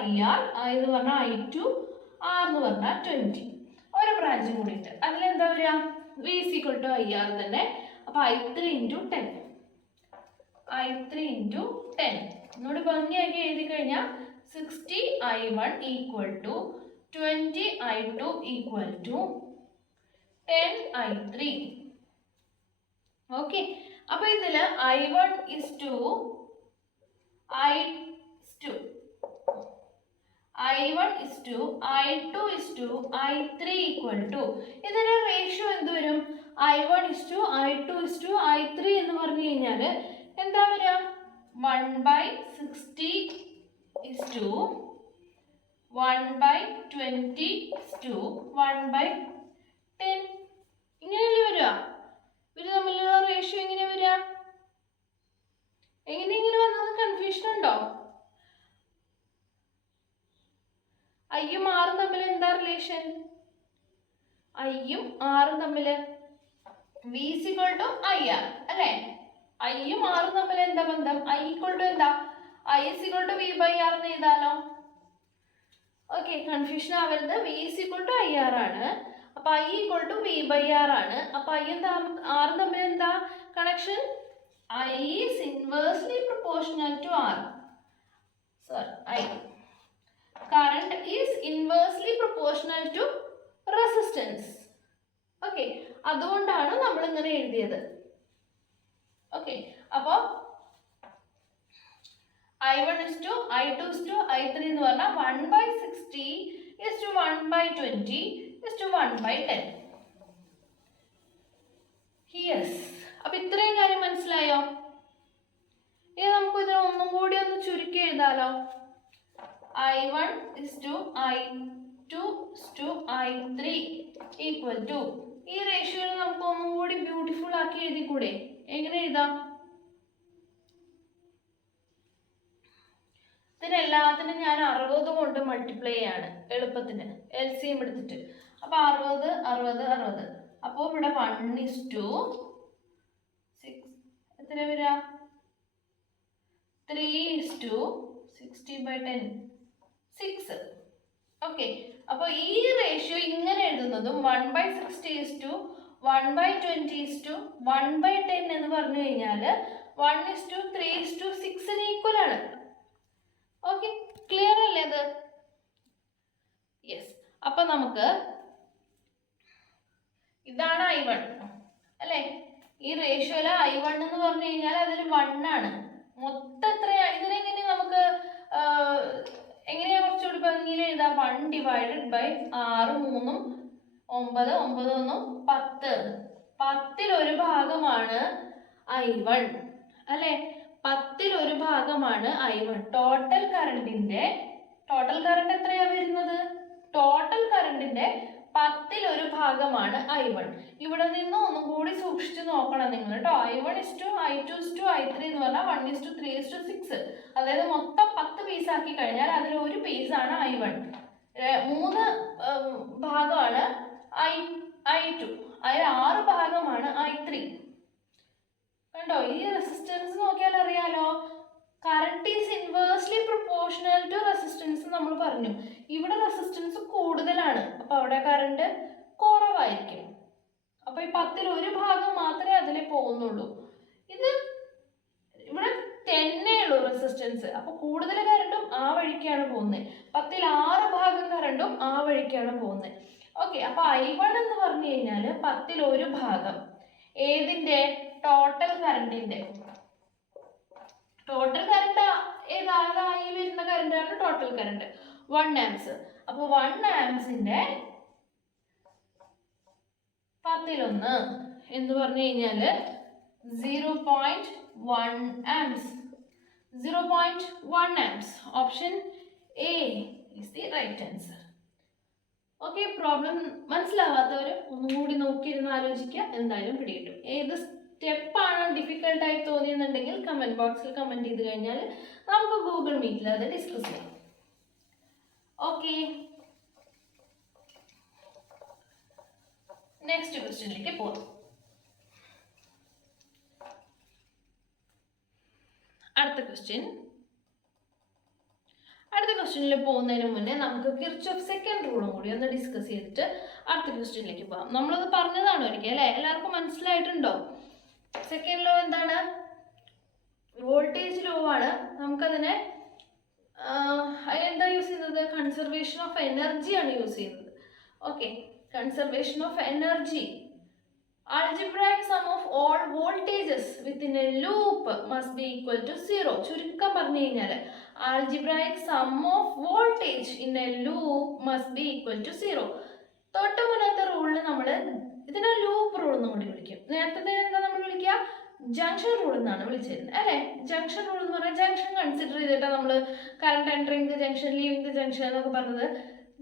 IR, I എന്ന് പറഞ്ഞാൽ I2, R എന്ന് പറഞ്ഞാൽ 20. ഒരു ബ്രാഞ്ചും കൂടിയിട്ട് അതിലെന്താ വരിക? V = IR തന്നെ. അപ്പോൾ I3 × 10. I3 × 10 എന്നോട് ഭംഗിയാക്കി എഴുതി കഴിഞ്ഞാൽ 60 I1 = 20 I2 = 10 I3. ഓക്കെ, അപ്പൊ ഇതില് I1 is to I2 I2 is to I3 = ഇതിന്റെ റേഷ്യോ എന്ത് വരും? I1 is to I2 is to I3 എന്ന് പറഞ്ഞു കഴിഞ്ഞാൽ എന്താ വരിക? 1/60 is to 1/20 is to 1/10. ഇങ്ങനെയല്ലേ വരിക? ഇവര് തമ്മിലുള്ള റേഷ്യോ എങ്ങനെ വരിക? ഇങ്ങനെ വന്നത് കൺഫ്യൂഷൻ ഉണ്ടോ? ഐയും ആറും തമ്മിൽ എന്താ റിലേഷൻ? ഐയും ആറും തമ്മിൽ V = IR അല്ലേ? ഐയും ആറും തമ്മിൽ എന്താ ബന്ധം? I = എന്താ? I = V/R എന്ന് എഴുതാലോ. ഓക്കെ, കൺഫ്യൂഷൻ ആവരുത്. V = IR ആണ്. അപ്പൊ I = V/R ആണ്. അപ്പൊ ഐയും ആറും തമ്മിൽ എന്താ connection? I is inversely proportional to R. Current is inversely proportional to resistance. Okay, അതുകൊണ്ടാണ് നമ്മൾ ഇങ്ങനെ എഴുതിയത്. ഓക്കെ, അപ്പോൾ I1 is to I2 is to I3 എന്ന് പറഞ്ഞാൽ 1/60 is to 1/20 is to 1/10. Yes. അപ്പൊ ഇത്രയും കാര്യം മനസ്സിലായോ? ഒന്നും കൂടി ഒന്ന് ചുരുക്കി എഴുതാലോ. I1 is to I2 is to I3 equal to, ഈ റേഷ്യോയിൽ നമുക്ക് ഒന്നും കൂടി ബ്യൂട്ടിഫുൾ ആക്കി എഴുതിക്കൂടെ? എങ്ങനെ എഴുതാം? ഇതിനെല്ലാത്തിനും ഞാൻ 60 കൊണ്ട് മൾട്ടിപ്ലൈ ചെയ്യാണ് എളുപ്പത്തിന്, LCM എടുത്തിട്ട്. അപ്പൊ 60 60 60. അപ്പോൾ ഇവിടെ 1:6 എത്ര വരിക? 3:60/10 6. ഓക്കെ, അപ്പോൾ ഈ റേഷ്യോ ഇങ്ങനെ എഴുതുന്നതും 1/60:1/20:1/10 എന്ന് പറഞ്ഞു കഴിഞ്ഞാൽ 1:3:6 ഈക്വൽ ആണ്. ഓക്കെ, ക്ലിയർ അല്ലേ അത്? യെസ്. അപ്പൊ നമുക്ക് ഇതാണ് I1 അല്ലേ? ഈ റേഷ്യോയില് I1 എന്ന് പറഞ്ഞു കഴിഞ്ഞാൽ അതിൽ 1 ആണ്. മൊത്തം എത്രയാ? ഇതിനെങ്ങനെ നമുക്ക് എങ്ങനെയാ കുറച്ചുകൂടി ഭംഗിയിൽ എഴുതാം? 1 ഡിവൈഡഡ് ബൈ 6 3 9 9 1 10. 10 ഭാഗമാണ് I1 അല്ലേ? 10 ഭാഗമാണ് I1. ടോട്ടൽ കറണ്ട് എത്രയാ വരുന്നത്? ടോട്ടൽ കറണ്ടിന്റെ 10 ഭാഗമാണ് I1. ഇവിടെ നിന്ന് ഒന്നും കൂടി സൂക്ഷിച്ചു നോക്കണം നിങ്ങൾ കേട്ടോ. I1 is to I2 is to I3 എന്ന് പറഞ്ഞാൽ 1:3:6. അതായത് മൊത്തം 10 പീസ് ആക്കി കഴിഞ്ഞാൽ അതിൽ ഒരു പീസാണ് I1. 3 ഭാഗമാണ് I2. അതിൽ 6 ഭാഗമാണ് I3. കണ്ടോ? ഈ റെസിസ്റ്റൻസ് നോക്കിയാൽ അറിയാലോ. Current is inversely proportional to resistance നമ്മൾ പറഞ്ഞു. ഇവിടെ റെസിസ്റ്റൻസ് കൂടുതലാണ്, അപ്പൊ അവിടെ കറണ്ട് കുറവായിരിക്കും. അപ്പൊ ഈ 10 ഭാഗം മാത്രമേ അതിൽ പോകുന്നുള്ളൂ. ഇത് ഇവിടെ 10 ഉള്ളൂ റെസിസ്റ്റൻസ്, അപ്പൊ കൂടുതൽ കറണ്ടും ആ വഴിക്കാണ് പോകുന്നത്. 10 6 കറണ്ടും ആ വഴിക്കാണ് പോകുന്നത്. ഓക്കെ, അപ്പൊ I1 എന്ന് പറഞ്ഞു കഴിഞ്ഞാൽ 10 ഭാഗം ഏതിന്റെ? ടോട്ടൽ കറണ്ടിന്റെ. ടോട്ടൽ കറണ്ട് ഏതായി വരുന്ന കറണ്ടാണ് ടോട്ടൽ കറണ്ട് 1 amps. അപ്പൊ 1 amps-ന്റെ 10 എന്ന് പറഞ്ഞു കഴിഞ്ഞാല് 0.1 amps. 0.1 amps. Option A is the right answer. Okay, problem മനസ്സിലാവാത്തവർ ഒന്നുകൂടി നോക്കിയിരുന്ന് ആലോചിക്കുക, എന്തായാലും പിടികിട്ടും. ഏത് സ്റ്റെപ്പാണ് ഡിഫിക്കൽട്ട് ആയി തോന്നിയെന്നുണ്ടെങ്കിൽ കമന്റ് ബോക്സിൽ കമന്റ് ചെയ്ത് കഴിഞ്ഞാൽ നമുക്ക് ഗൂഗിൾ മീറ്റിൽ അത് ഡിസ്കസ് ചെയ്യാം. ഓക്കെ, നെക്സ്റ്റ് ക്വസ്റ്റ്യനിലേക്ക് പോകാം. അടുത്ത ക്വസ്റ്റ്യനിൽ പോകുന്നതിന് മുന്നേ നമുക്ക് കിർച്ചോഫ് സെക്കൻഡ് റൂളും കൂടി ഒന്ന് ഡിസ്കസ് ചെയ്തിട്ട് അടുത്ത ക്വസ്റ്റ്യനിലേക്ക് പോകാം. നമ്മളത് പറഞ്ഞതാണ് ഒരിക്കൽ അല്ലേ? എല്ലാവർക്കും മനസ്സിലായിട്ടുണ്ടോ? സെക്കൻഡ് ലോ എന്താണ്? വോൾട്ടേജ് ലോ ആണ്. നമുക്കതിനെ എന്താ യൂസ് ചെയ്യുന്നത്? കൺസർവേഷൻ ഓഫ് എനർജി ആണ് യൂസ് ചെയ്യുന്നത്. Okay, conservation of energy. Algebraic sum of all voltages within a loop must be equal to 0. ചുരുക്കം പറഞ്ഞു കഴിഞ്ഞാൽ algebraic sum of voltage in a loop must be equal to 0. തൊട്ട് മുന്നത്തെ റൂളിൽ നമ്മൾ ഇതിനെ ലൂപ്പ് റൂൾ എന്ന് കൂടി വിളിക്കും. നേരത്തെ എന്താ നമ്മൾ വിളിക്കുക? ജംഗ്ഷൻ റൂൾ എന്നാണ് വിളിച്ചിരുന്നത് അല്ലേ? ജംഗ്ഷൻ റൂൾ എന്ന് പറഞ്ഞാൽ ജംഗ്ഷൻ കൺസിഡർ ചെയ്തിട്ടാണ് നമ്മൾ current entering the junction, living the junction എന്നൊക്കെ പറഞ്ഞത്.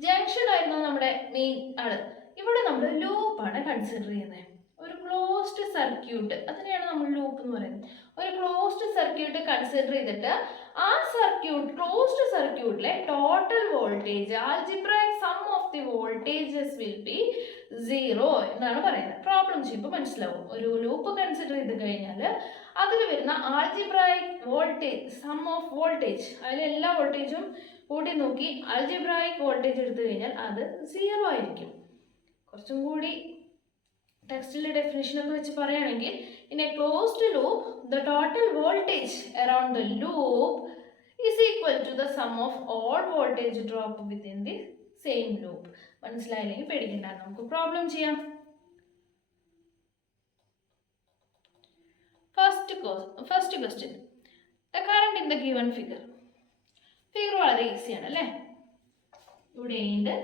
ജംഗ്ഷൻ ആയിരുന്നു നമ്മുടെ മെയിൻ ആള്. ഇവിടെ നമ്മൾ ലൂപ്പാണ് കൺസിഡർ ചെയ്യുന്നത്. ഒരു ക്ലോസ്ഡ് സർക്യൂട്ട്, അതിനെയാണ് നമ്മൾ ലൂപ്പ് എന്ന് പറയുന്നത്. ഒരു ക്ലോസ്ഡ് സർക്യൂട്ട് കൺസിഡർ ചെയ്തിട്ട് ആ ക്ലോസ്ഡ് സർക്യൂട്ടിലെ total voltage, algebraic sum of the voltages will be 0 എന്നാണ് പറയുന്നത്. പ്രോബ്ലം ചെയ്യുമ്പോൾ മനസ്സിലാവും. ഒരു ലൂപ്പ് കൺസിഡർ ചെയ്ത് കഴിഞ്ഞാൽ അതിൽ വരുന്ന ആൽജിബ്രൈക് വോൾട്ടേജ്, സം ഓഫ് വോൾട്ടേജ്, അതിൽ എല്ലാ വോൾട്ടേജും കൂടി നോക്കി ആൽജിബ്രൈക് വോൾട്ടേജ് എടുത്തു കഴിഞ്ഞാൽ അത് 0 ആയിരിക്കും. കുറച്ചും കൂടി ടെക്സ്റ്റിലെ ഡെഫിനിഷൻ ഒക്കെ വെച്ച് പറയുകയാണെങ്കിൽ, in a closed loop the total voltage around the loop is equal to the sum of all voltage drop within the same loop. മനസ്സിലായില്ലെങ്കിൽ പേടിക്കണ്ട, നമുക്ക് പ്രോബ്ലം ചെയ്യാം. First question, the current in the given figure. Figure വളരെ ഈസിയാണ് അല്ലേ? ഇവിടെ A ഉണ്ട്,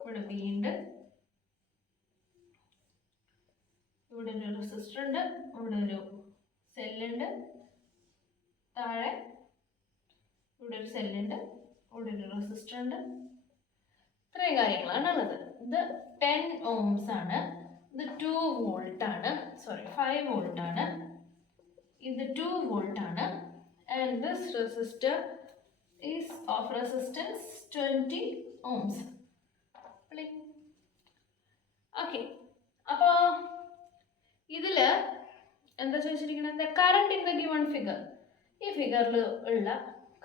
ഇവിടെ B ഉണ്ട്, ഇവിടെ ഒരു റെസിസ്റ്റർ ഉണ്ട്, ഇവിടെ ഒരു സെല്ലുണ്ട്, താഴെ ഇവിടെ ഒരു സെല്ലുണ്ട്, ഇവിടെ ഒരു റെസിസ്റ്റർ ഉണ്ട്. ഇത്രയും കാര്യങ്ങളാണ് ഉള്ളത്. ഇത് 10 ohms ആണ്, ഇത് 2 volt ആണ്, 5 volt ആണ്, ഇത് 2 volt ആണ്. And this resistor is of resistance 20 ohms. Okay, അപ്പോൾ ഇതിൽ എന്താ ചോദിച്ചിരിക്കുന്നത്, current in the given figure. ഈ ഫിഗറിൽ ഉള്ള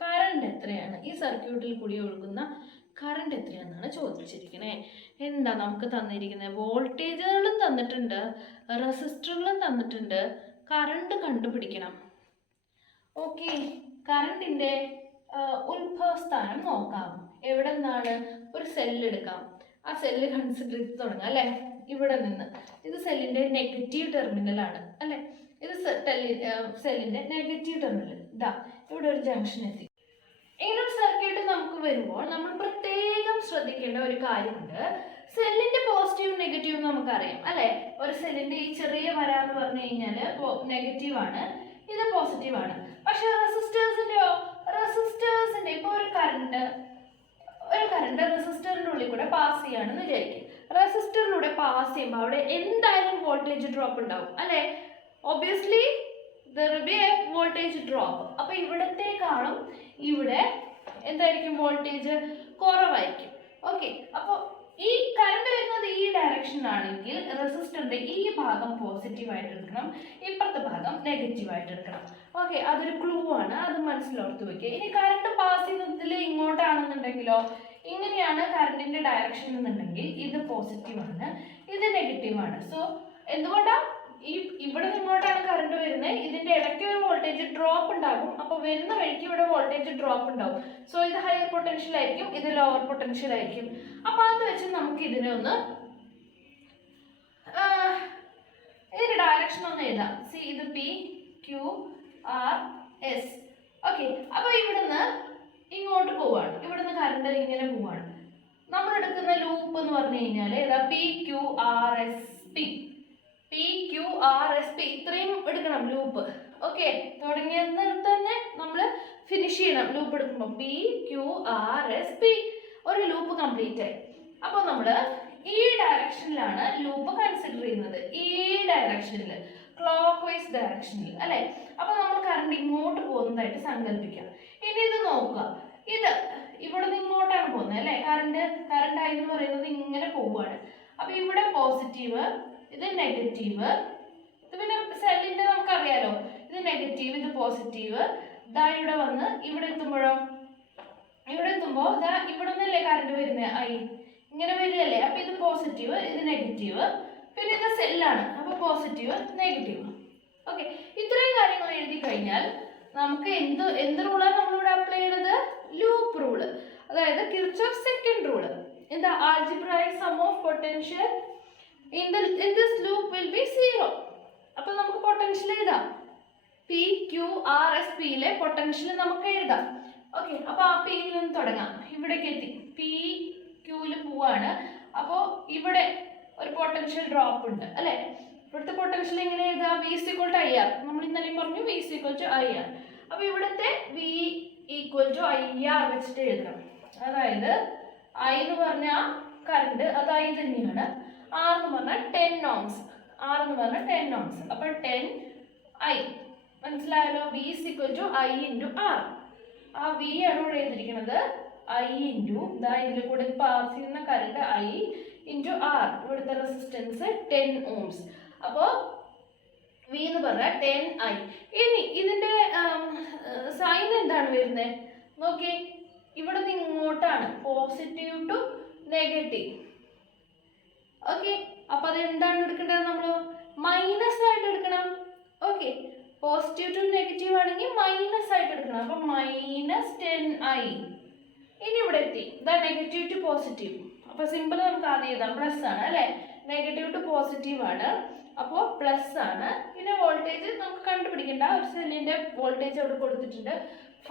കറണ്ട് എത്രയാണ്, ഈ സർക്യൂട്ടിൽ കൂടി ഒഴുകുന്ന കറണ്ട് എത്രയാണെന്നാണ് ചോദിച്ചിരിക്കുന്നത്. എന്താ നമുക്ക് തന്നിരിക്കുന്നത്, വോൾട്ടേജുകളും തന്നിട്ടുണ്ട്, റെസിസ്റ്ററുകളും തന്നിട്ടുണ്ട്, കറണ്ട് കണ്ടുപിടിക്കണം. ഓക്കെ, കറണ്ടിൻ്റെ ഉത്ഭവസ്ഥാനം നോക്കാം. എവിടെ നിന്നാണ്, ഒരു സെല്ല് എടുക്കാം, ആ സെല്ല് കൺസിഡർ ചെയ്ത് തുടങ്ങാം അല്ലേ. ഇവിടെ നിന്ന് ഇത് സെല്ലിൻ്റെ നെഗറ്റീവ് ടെർമിനലാണ് അല്ലേ, ഇത് സെല്ലിൻ്റെ നെഗറ്റീവ് ടെർമിനൽ. ഇതാ ഇവിടെ ഒരു ജംഗ്ഷൻ എത്തി. ഇങ്ങനൊരു സർക്യൂട്ട് നമുക്ക് വരുമ്പോൾ നമ്മൾ പ്രത്യേകം ശ്രദ്ധിക്കേണ്ട ഒരു കാര്യമുണ്ട്. സെല്ലിന്റെ പോസിറ്റീവ് നെഗറ്റീവ് നമുക്കറിയാം അല്ലെ. ഒരു സെല്ലിന്റെ ഈ ചെറിയ വര എന്ന് പറഞ്ഞു കഴിഞ്ഞാൽ നെഗറ്റീവ് ആണ്, ഇത് പോസിറ്റീവ് ആണ്. പക്ഷെ റെസിസ്റ്റേഴ്സിന്റെ ഇപ്പോൾ ഒരു കറണ്ട് റെസിസ്റ്ററിന്റെ ഉള്ളിൽ കൂടെ പാസ് ചെയ്യാണെന്ന് വിചാരിക്കും. റെസിസ്റ്ററിലൂടെ പാസ് ചെയ്യുമ്പോൾ അവിടെ എന്തായാലും വോൾട്ടേജ് ഡ്രോപ്പ് ഉണ്ടാവും അല്ലെ. Obviously there will be a voltage drop. അപ്പോൾ ഇവിടത്തേക്കാളും ഇവിടെ എന്തായിരിക്കും, വോൾട്ടേജ് കുറവായിരിക്കും. ഓക്കെ, അപ്പോൾ ഈ കറണ്ട് വരുന്നത് ഈ ഡയറക്ഷനിലാണെങ്കിൽ റെസിസ്റ്ററിന്റെ ഈ ഭാഗം പോസിറ്റീവായിട്ട് എടുക്കണം, ഇപ്പുറത്തെ ഭാഗം നെഗറ്റീവായിട്ട് എടുക്കണം. ഓക്കെ, അതൊരു ക്ലൂ ആണ്, അത് മനസ്സിലോർത്ത് വയ്ക്കുക. ഇനി കറണ്ട് പാസ് ചെയ്യുന്നതിൽ ഇങ്ങോട്ടാണെന്നുണ്ടെങ്കിലോ, ഇങ്ങനെയാണ് കറണ്ടിന്റെ ഡയറക്ഷൻ എന്നുണ്ടെങ്കിൽ ഇത് പോസിറ്റീവാണ്, ഇത് നെഗറ്റീവാണ്. സോ എന്തുകൊണ്ടാണ് ഇവിടെ നിങ്ങോട്ടാണ് കറണ്ട് വരുന്നത്, ഇതിന്റെ ഇടയ്ക്ക് ഒരു വോൾട്ടേജ് ഡ്രോപ്പ് ഉണ്ടാകും. അപ്പോൾ വരുന്ന വഴിക്ക് ഇവിടെ വോൾട്ടേജ് ഡ്രോപ്പ് ഉണ്ടാവും. സോ ഇത് ഹയർ പൊട്ടൻഷ്യൽ ആയിരിക്കും, ഇത് ലോവർ പൊട്ടൻഷ്യൽ ആയിരിക്കും. അപ്പോൾ അത് വെച്ച് നമുക്ക് ഇതിനെ ഒന്ന് ഇതിന്റെ ഡയറക്ഷൻ ഒന്ന് എഴുതാം. സി, ഇത് P Q R S. Okay, അപ്പോൾ ഇവിടുന്ന് ഇങ്ങോട്ട് പോവാണ്, ഇവിടുന്ന് കറണ്ട് ഇങ്ങനെ പോവാണ്. നമ്മൾ എടുക്കുന്ന ലൂപ്പ് എന്ന് പറഞ്ഞു കഴിഞ്ഞാൽ ഏതാ, PQRSP. PQRSP ഇത്രയും എടുക്കണം ലൂപ്പ്. ഓക്കെ, തുടങ്ങിയെന്നിടത്ത് തന്നെ നമ്മൾ ഫിനിഷ് ചെയ്യണം ലൂപ്പ് എടുക്കുമ്പോൾ. PQRSP ഒരു ലൂപ്പ് കംപ്ലീറ്റ് ആയി. അപ്പോൾ നമ്മൾ ഈ ഡയറക്ഷനിലാണ് ലൂപ്പ് കൺസിഡർ ചെയ്യുന്നത്, ഈ ഡയറക്ഷനിൽ, ക്ലോക്ക് വൈസ് ഡയറക്ഷനിൽ അല്ലേ. അപ്പോൾ നമ്മൾ കറണ്ട് ഇങ്ങോട്ട് പോകുന്നതായിട്ട് സങ്കല്പിക്കാം. ഇനി ഇത് നോക്കുക, ഇത് ഇവിടെ നിന്ന് ഇങ്ങോട്ടാണ് പോകുന്നത് അല്ലേ. കറണ്ട് ആയി എന്ന് പറയുന്നത് ഇങ്ങനെ പോവുകയാണ്. അപ്പോൾ ഇവിടെ പോസിറ്റീവ്, ഇത് നെഗറ്റീവ്, ഇത് പിന്നെ സെല്ലിന്റെ നമുക്കറിയാലോ, ഇത് നെഗറ്റീവ്, ഇത് പോസിറ്റീവ്. ദാ ഇവിടെ വന്ന് ഇവിടെ എത്തുമ്പോൾ ദാ ഇവിടെ നിന്നല്ലേ കറണ്ട് വരുന്നത്, ഇങ്ങനെ വരികയല്ലേ. അപ്പൊ ഇത് പോസിറ്റീവ്, ഇത് നെഗറ്റീവ്, പിന്നെ ഇത് സെല്ലാണ്, അപ്പൊ പോസിറ്റീവ് നെഗറ്റീവ്. ഓക്കെ, ഇത്രയും കാര്യങ്ങൾ എഴുതി കഴിഞ്ഞാൽ നമുക്ക് എന്ത് റൂളാണ് നമ്മളിവിടെ അപ്ലൈ ചെയ്യുന്നത്, ലൂപ്പ് റൂള്, അതായത് കിർച്ചോഫ് സെക്കൻഡ് റൂള്. എന്താ, algebraic sum of potential in this loop will be 0. അപ്പോൾ നമുക്ക് പൊട്ടൻഷ്യൽ എഴുതാം, PQRSP യിലെ പൊട്ടൻഷ്യൽ നമുക്ക് എഴുതാം. ഓക്കെ, അപ്പോൾ ആ P യിൽ നിന്ന് തുടങ്ങാം, ഇവിടേക്ക് എത്തി, PQയിൽ പോവാണ്. അപ്പോൾ ഇവിടെ ഒരു പൊട്ടൻഷ്യൽ ഡ്രോപ്പ് ഉണ്ട് അല്ലേ. ഇവിടുത്തെ പൊട്ടൻഷ്യൽ എങ്ങനെ എഴുതാം, V = IR. നമ്മൾ ഇന്നലെ പറഞ്ഞു V = IR. അപ്പോൾ ഇവിടുത്തെ V = IR വെച്ചിട്ട് എഴുതണം. അതായത് I എന്ന് പറഞ്ഞാൽ കറണ്ട്, അത് I തന്നെയാണ്. R എന്ന് പറഞ്ഞാൽ 10 ohms, അപ്പോൾ 10I മനസ്സിലായല്ലോ. V = I × R. ആ V ആണ് ഇവിടെ എഴുതിയിരിക്കുന്നത്, I × ഇതിൽ കൂടെ പാസ് ചെയ്യുന്ന കറണ്ട് I × R. ഇവിടുത്തെ റെസിസ്റ്റൻസ് 10 ohms. അപ്പോൾ V എന്ന് പറഞ്ഞാൽ 10I. ഇനി ഇതിന്റെ സൈൻ എന്താണ് വരുന്നത് നോക്കി, ഇവിടെ നിന്ന് ഇങ്ങോട്ടാണ്, പോസിറ്റീവ് ടു നെഗറ്റീവ്. ഓക്കെ, അപ്പൊ അത് എന്താണ് എടുക്കേണ്ടത്, നമ്മൾ മൈനസ് ആയിട്ട് എടുക്കണം. ഓക്കെ, പോസിറ്റീവ് ടു നെഗറ്റീവ് ആണെങ്കിൽ മൈനസ് ആയിട്ട് എടുക്കണം. അപ്പൊ -10I. ഇനി ഇവിടെ എത്തി, ഇതാ നെഗറ്റീവ് ടു പോസിറ്റീവ്. അപ്പൊ സിമ്പിൾ നമുക്ക് ആദ്യം എഴുതാം, പ്ലസ് ആണ് അല്ലെ. നെഗറ്റീവ് ടു പോസിറ്റീവ് ആണ്, അപ്പോൾ പ്ലസ് ആണ്. പിന്നെ വോൾട്ടേജ് നമുക്ക് കണ്ടുപിടിക്കേണ്ട, ഒരു സെല്ലിന്റെ വോൾട്ടേജ് അവിടെ കൊടുത്തിട്ടുണ്ട്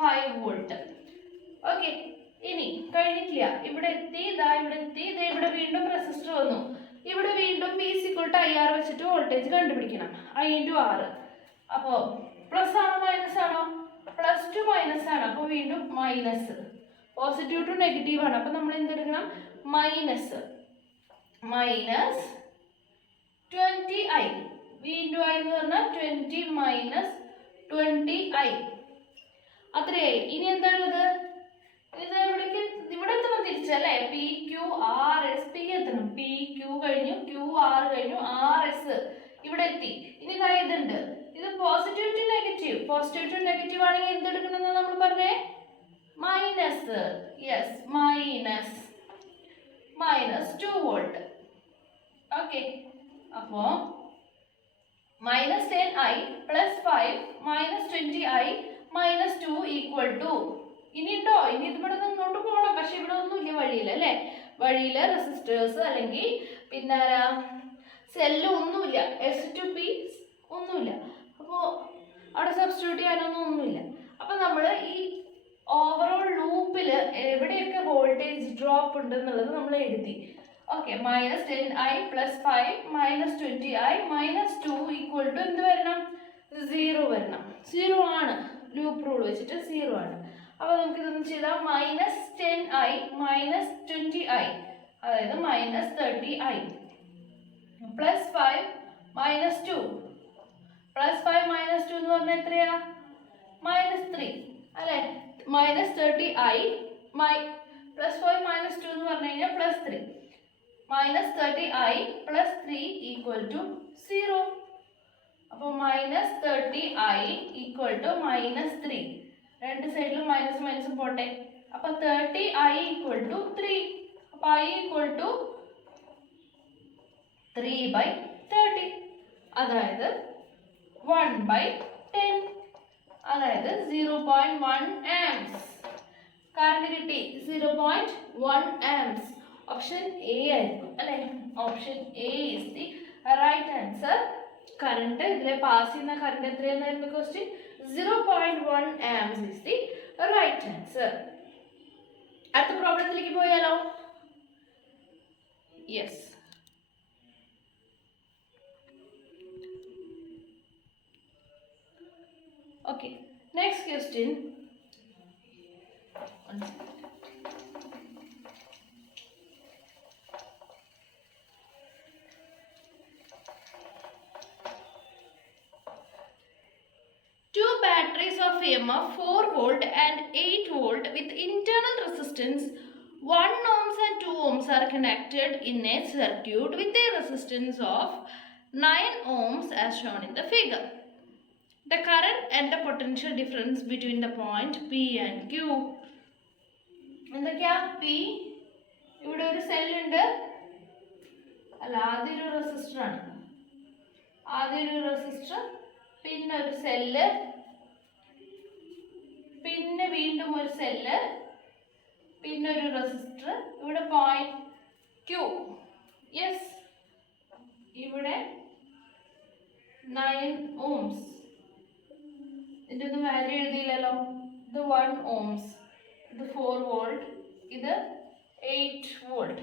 5 volt. ഓക്കെ, ഇനി കഴിഞ്ഞിട്ടില്ല, ഇവിടെ എത്തി, ഇവിടെ വീണ്ടും റെസിസ്റ്റർ വന്നു. ഇവിടെ വീണ്ടും P = IR വെച്ചിട്ട് വോൾട്ടേജ് കണ്ടുപിടിക്കണം, I × R. അപ്പോൾ പ്ലസ് ആണോ മൈനസ് ആണോ, +2 - മൈനസ് ആണ്, അപ്പോൾ വീണ്ടും മൈനസ്. പോസിറ്റീവ് ടു നെഗറ്റീവ് ആണ്, അപ്പോൾ നമ്മൾ എന്തെടുക്കണം? Minus 20i. വീണ്ടും i എന്ന് പറഞ്ഞാൽ 20 മൈനസ് 20i. അത്രയായി. ഇനി എന്താണുള്ളത്? ഇവിടെ എത്തണം തിരിച്ചല്ലേ? P Q R S. P എത്തണം. പി ക്യു കഴിഞ്ഞു, ക്യു ആർ കഴിഞ്ഞു, ആർ എസ് ഇവിടെ എത്തി. ഇനി ഇതുണ്ട്, ഇത് positive to negative. Positive to negative ആണെങ്കിൽ എന്തെടുക്കണമെന്ന് നമ്മൾ പറഞ്ഞേ? Minus. Yes, minus 2 volt. Okay, അപ്പോൾ -10i + 5 -20i -2 = ഇനി ഉണ്ടോ? ഇനി ഇവിടെ നിന്നോട്ട് പോകണം, പക്ഷെ ഇവിടെ ഒന്നുമില്ല വഴിയിൽ അല്ലേ? വഴിയിൽ റെസിസ്റ്റേഴ്സ് അല്ലെങ്കിൽ പിന്നെ സെല്ല് ഒന്നുമില്ല, S2P ഒന്നുമില്ല. അപ്പോൾ അവിടെ സബ്സ്റ്റിറ്റ്യൂട്ട് ചെയ്യാനൊന്നുമില്ല. അപ്പം നമ്മൾ ഈ ഓവറോൾ ലൂപ്പിൽ എവിടെയൊക്കെ വോൾട്ടേജ് ഡ്രോപ്പ് ഉണ്ടെന്നുള്ളത് നമ്മൾ എഴുതി. ഓക്കെ, -10i + 5 -20i -2 = എന്ത് വരണം? 0 വരണം. 0 ആണ്, ലൂപ്പ് റൂൾ വെച്ചിട്ട് 0 ആണ്. അപ്പോൾ നമുക്ക് ഇതൊന്ന് ചെയ്താൽ -10i -20i, അതായത് -30i + 5 -2 + 5 -2 എന്ന് പറഞ്ഞാൽ എത്രയാ? -3 അല്ലേ? -30i + 5 -2 എന്ന് പറഞ്ഞു കഴിഞ്ഞാൽ +3. -30i + 3 = 0. അപ്പോൾ -30i = -3. രണ്ട് സൈഡിലും മൈനസ് മൈനസ് പോട്ടെ. അപ്പോൾ 30i = 3. അപ്പോൾ i = 3/30, അതായത് 1/10, അതായത് 0.1 amps. കറണ്ട് കിട്ടി 0.1 amps. ഓപ്ഷൻ എ ആയിരിക്കും അല്ലേ? Option A is the right answer. Current ഇതിലെ പാസ് ചെയ്യുന്ന കറണ്ട് എത്രയായിരുന്നു question? 0.1 amps is the right answer. അടുത്ത പ്രോബ്ലത്തിലേക്ക് പോയാലോ? Yes. Okay, next question. Two batteries of EMF 4 volt and 8 volt with internal resistance 1 ohms and 2 ohms are connected in a circuit with a resistance of 9 ohms as shown in the figure. The current and the potential difference between the point P and Q. എന്തൊക്കെയാ? P, ഇവിടെ ഒരു സെല്ലുണ്ട് അല്ല, ആദ്യം ഒരു റെസിസ്റ്റർ ആണ്. ആദ്യം ഒരു റെസിസ്റ്റർ, പിന്നെ ഒരു സെല്ല്, പിന്നെ വീണ്ടും ഒരു സെല്ല്, പിന്നെ ഒരു റെസിസ്റ്റർ. ഇവിടെ പോയിന്റ് Q. യെസ്, ഇവിടെ 9 ohms. ഇതിൻ്റെ ഒന്നും വാല്യൂ എഴുതിയില്ലല്ലോ. ഇത് 1 ohms, ഇത് 4 volt, ഇത് 8 volt,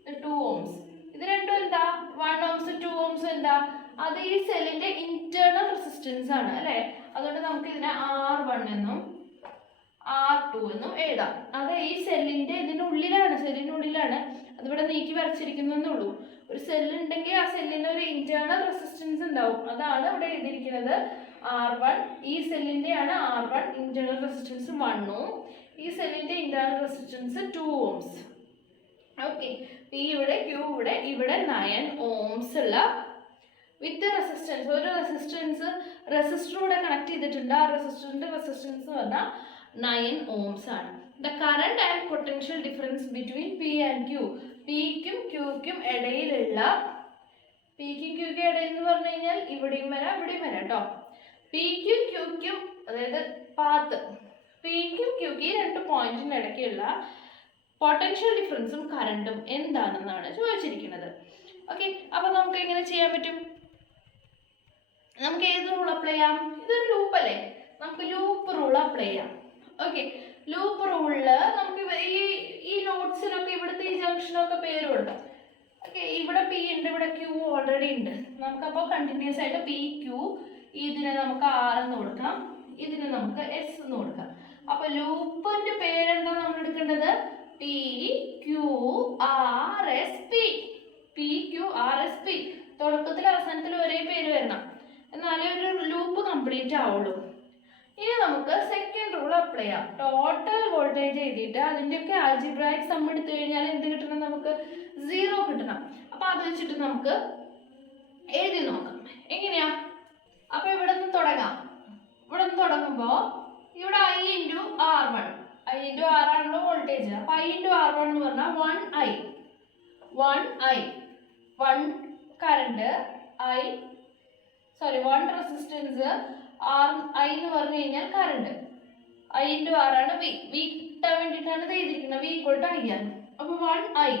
ഇത് 2 ohms. ഇത് രണ്ടും എന്താ? 1 ohms 2 ohms എന്താ? അത് ഈ സെല്ലിന്റെ ഇന്റേണൽ റെസിസ്റ്റൻസ് ആണ് അല്ലേ? അതുകൊണ്ട് നമുക്ക് ഇതിനെ R1 എന്നും R2 എന്നും എഴുതാം. അത് ഈ സെല്ലിന്റെ സെല്ലിനുള്ളിലാണ്. അതിവിടെ നീക്കി വരച്ചിരിക്കുന്നുള്ളൂ. ഒരു സെല്ല് ഉണ്ടെങ്കിൽ ആ സെല്ലിന് ഒരു ഇന്റേണൽ റെസിസ്റ്റൻസ് ഉണ്ടാവും. അതാണ് ഇവിടെ എഴുതിയിരിക്കുന്നത് R1. ഈ സെല്ലിന്റെ ആണ് R1 ഇന്റേണൽ റെസിസ്റ്റൻസ് 1 ohm. ഈ സെല്ലിന്റെ internal resistance 2 ohms. Okay, P ഇവിടെ, Q ഇവിടെ, ഇവിടെ 9 ohms ഉള്ള വിത്ത് റെസിസ്റ്റൻസ്. ഒരു റെസിസ്റ്ററൂടെ കണക്ട് ചെയ്തിട്ടുണ്ട്. ആ റെസിസ്റ്ററിന്റെ റെസിസ്റ്റൻസ് എന്ന് പറഞ്ഞാൽ 9 ohms ആണ്. The current and potential difference between P and Q. പിക്കും ക്യൂക്കും ഇടയിലുള്ള, പിക്കും ക്യൂക്കും ഇടയിൽ എന്ന് പറഞ്ഞു കഴിഞ്ഞാൽ ഇവിടെയും വരാം ഇവിടെയും വരാം കേട്ടോ. പിക്കും ക്യൂക്കും, അതായത് പാത്ത് പിക്കും ക്യൂക്കും, ഈ രണ്ട് പോയിന്റിന് ഇടയ്ക്കുള്ള പൊട്ടൻഷ്യൽ ഡിഫറൻസും കറണ്ടും എന്താണെന്നാണ് ചോദിച്ചിരിക്കുന്നത്. ഓക്കെ, അപ്പോൾ നമുക്ക് എങ്ങനെ ചെയ്യാൻ പറ്റും? നമുക്ക് ഏത് റൂൾ അപ്ലൈ ചെയ്യാം? ഇതൊരു ലൂപ്പ് അല്ലേ? നമുക്ക് ലൂപ്പ് റൂൾ അപ്ലൈ ചെയ്യാം. ഓക്കെ, ലൂപ്പ് റൂളില് നമുക്ക് ഈ നോട്ട്സിനൊക്കെ ഇവിടുത്തെ ഈ ജംഗ്ഷനൊക്കെ പേര് കൊടുക്കാം. ഓക്കെ, ഇവിടെ പി ഉണ്ട്, ഇവിടെ ക്യൂ ഓൾറെഡി ഉണ്ട്. നമുക്കപ്പോൾ കണ്ടിന്യൂസ് ആയിട്ട് പി ക്യൂ, ഇതിനെ നമുക്ക് ആർ എന്ന് കൊടുക്കാം, ഇതിന് നമുക്ക് എസ് എന്ന് കൊടുക്കാം. അപ്ലൈ ചെയ്യാം. ടോട്ടൽ വോൾട്ടേജ് എഴുതിയിട്ട് അതിൻ്റെയൊക്കെ ആൾജിബ്രായിക് സം എടുത്തു കഴിഞ്ഞാൽ എന്ത് കിട്ടണം? നമുക്ക് 0 കിട്ടണം. അപ്പൊ അത് വെച്ചിട്ട് നമുക്ക് എഴുതി നോക്കാം. എങ്ങനെയാ? അപ്പൊ ഇവിടെ നിന്ന് തുടങ്ങാം. ഇവിടെ നിന്ന് തുടങ്ങുമ്പോ ഇവിടെ I × R1, I × R ആണല്ലോ വോൾട്ടേജ്. അപ്പൊ I × R1 എന്ന് പറഞ്ഞാൽ 1 കറണ്ട് 1 റെസിസ്റ്റൻസ് I എന്ന് പറഞ്ഞു കഴിഞ്ഞാൽ കറണ്ട്, I × R ആണ്. V കിട്ടാൻ വേണ്ടിയിട്ടാണ് ഇത് എഴുതിയിരിക്കുന്നത്. V = I ആണ്. അപ്പൊ 1I.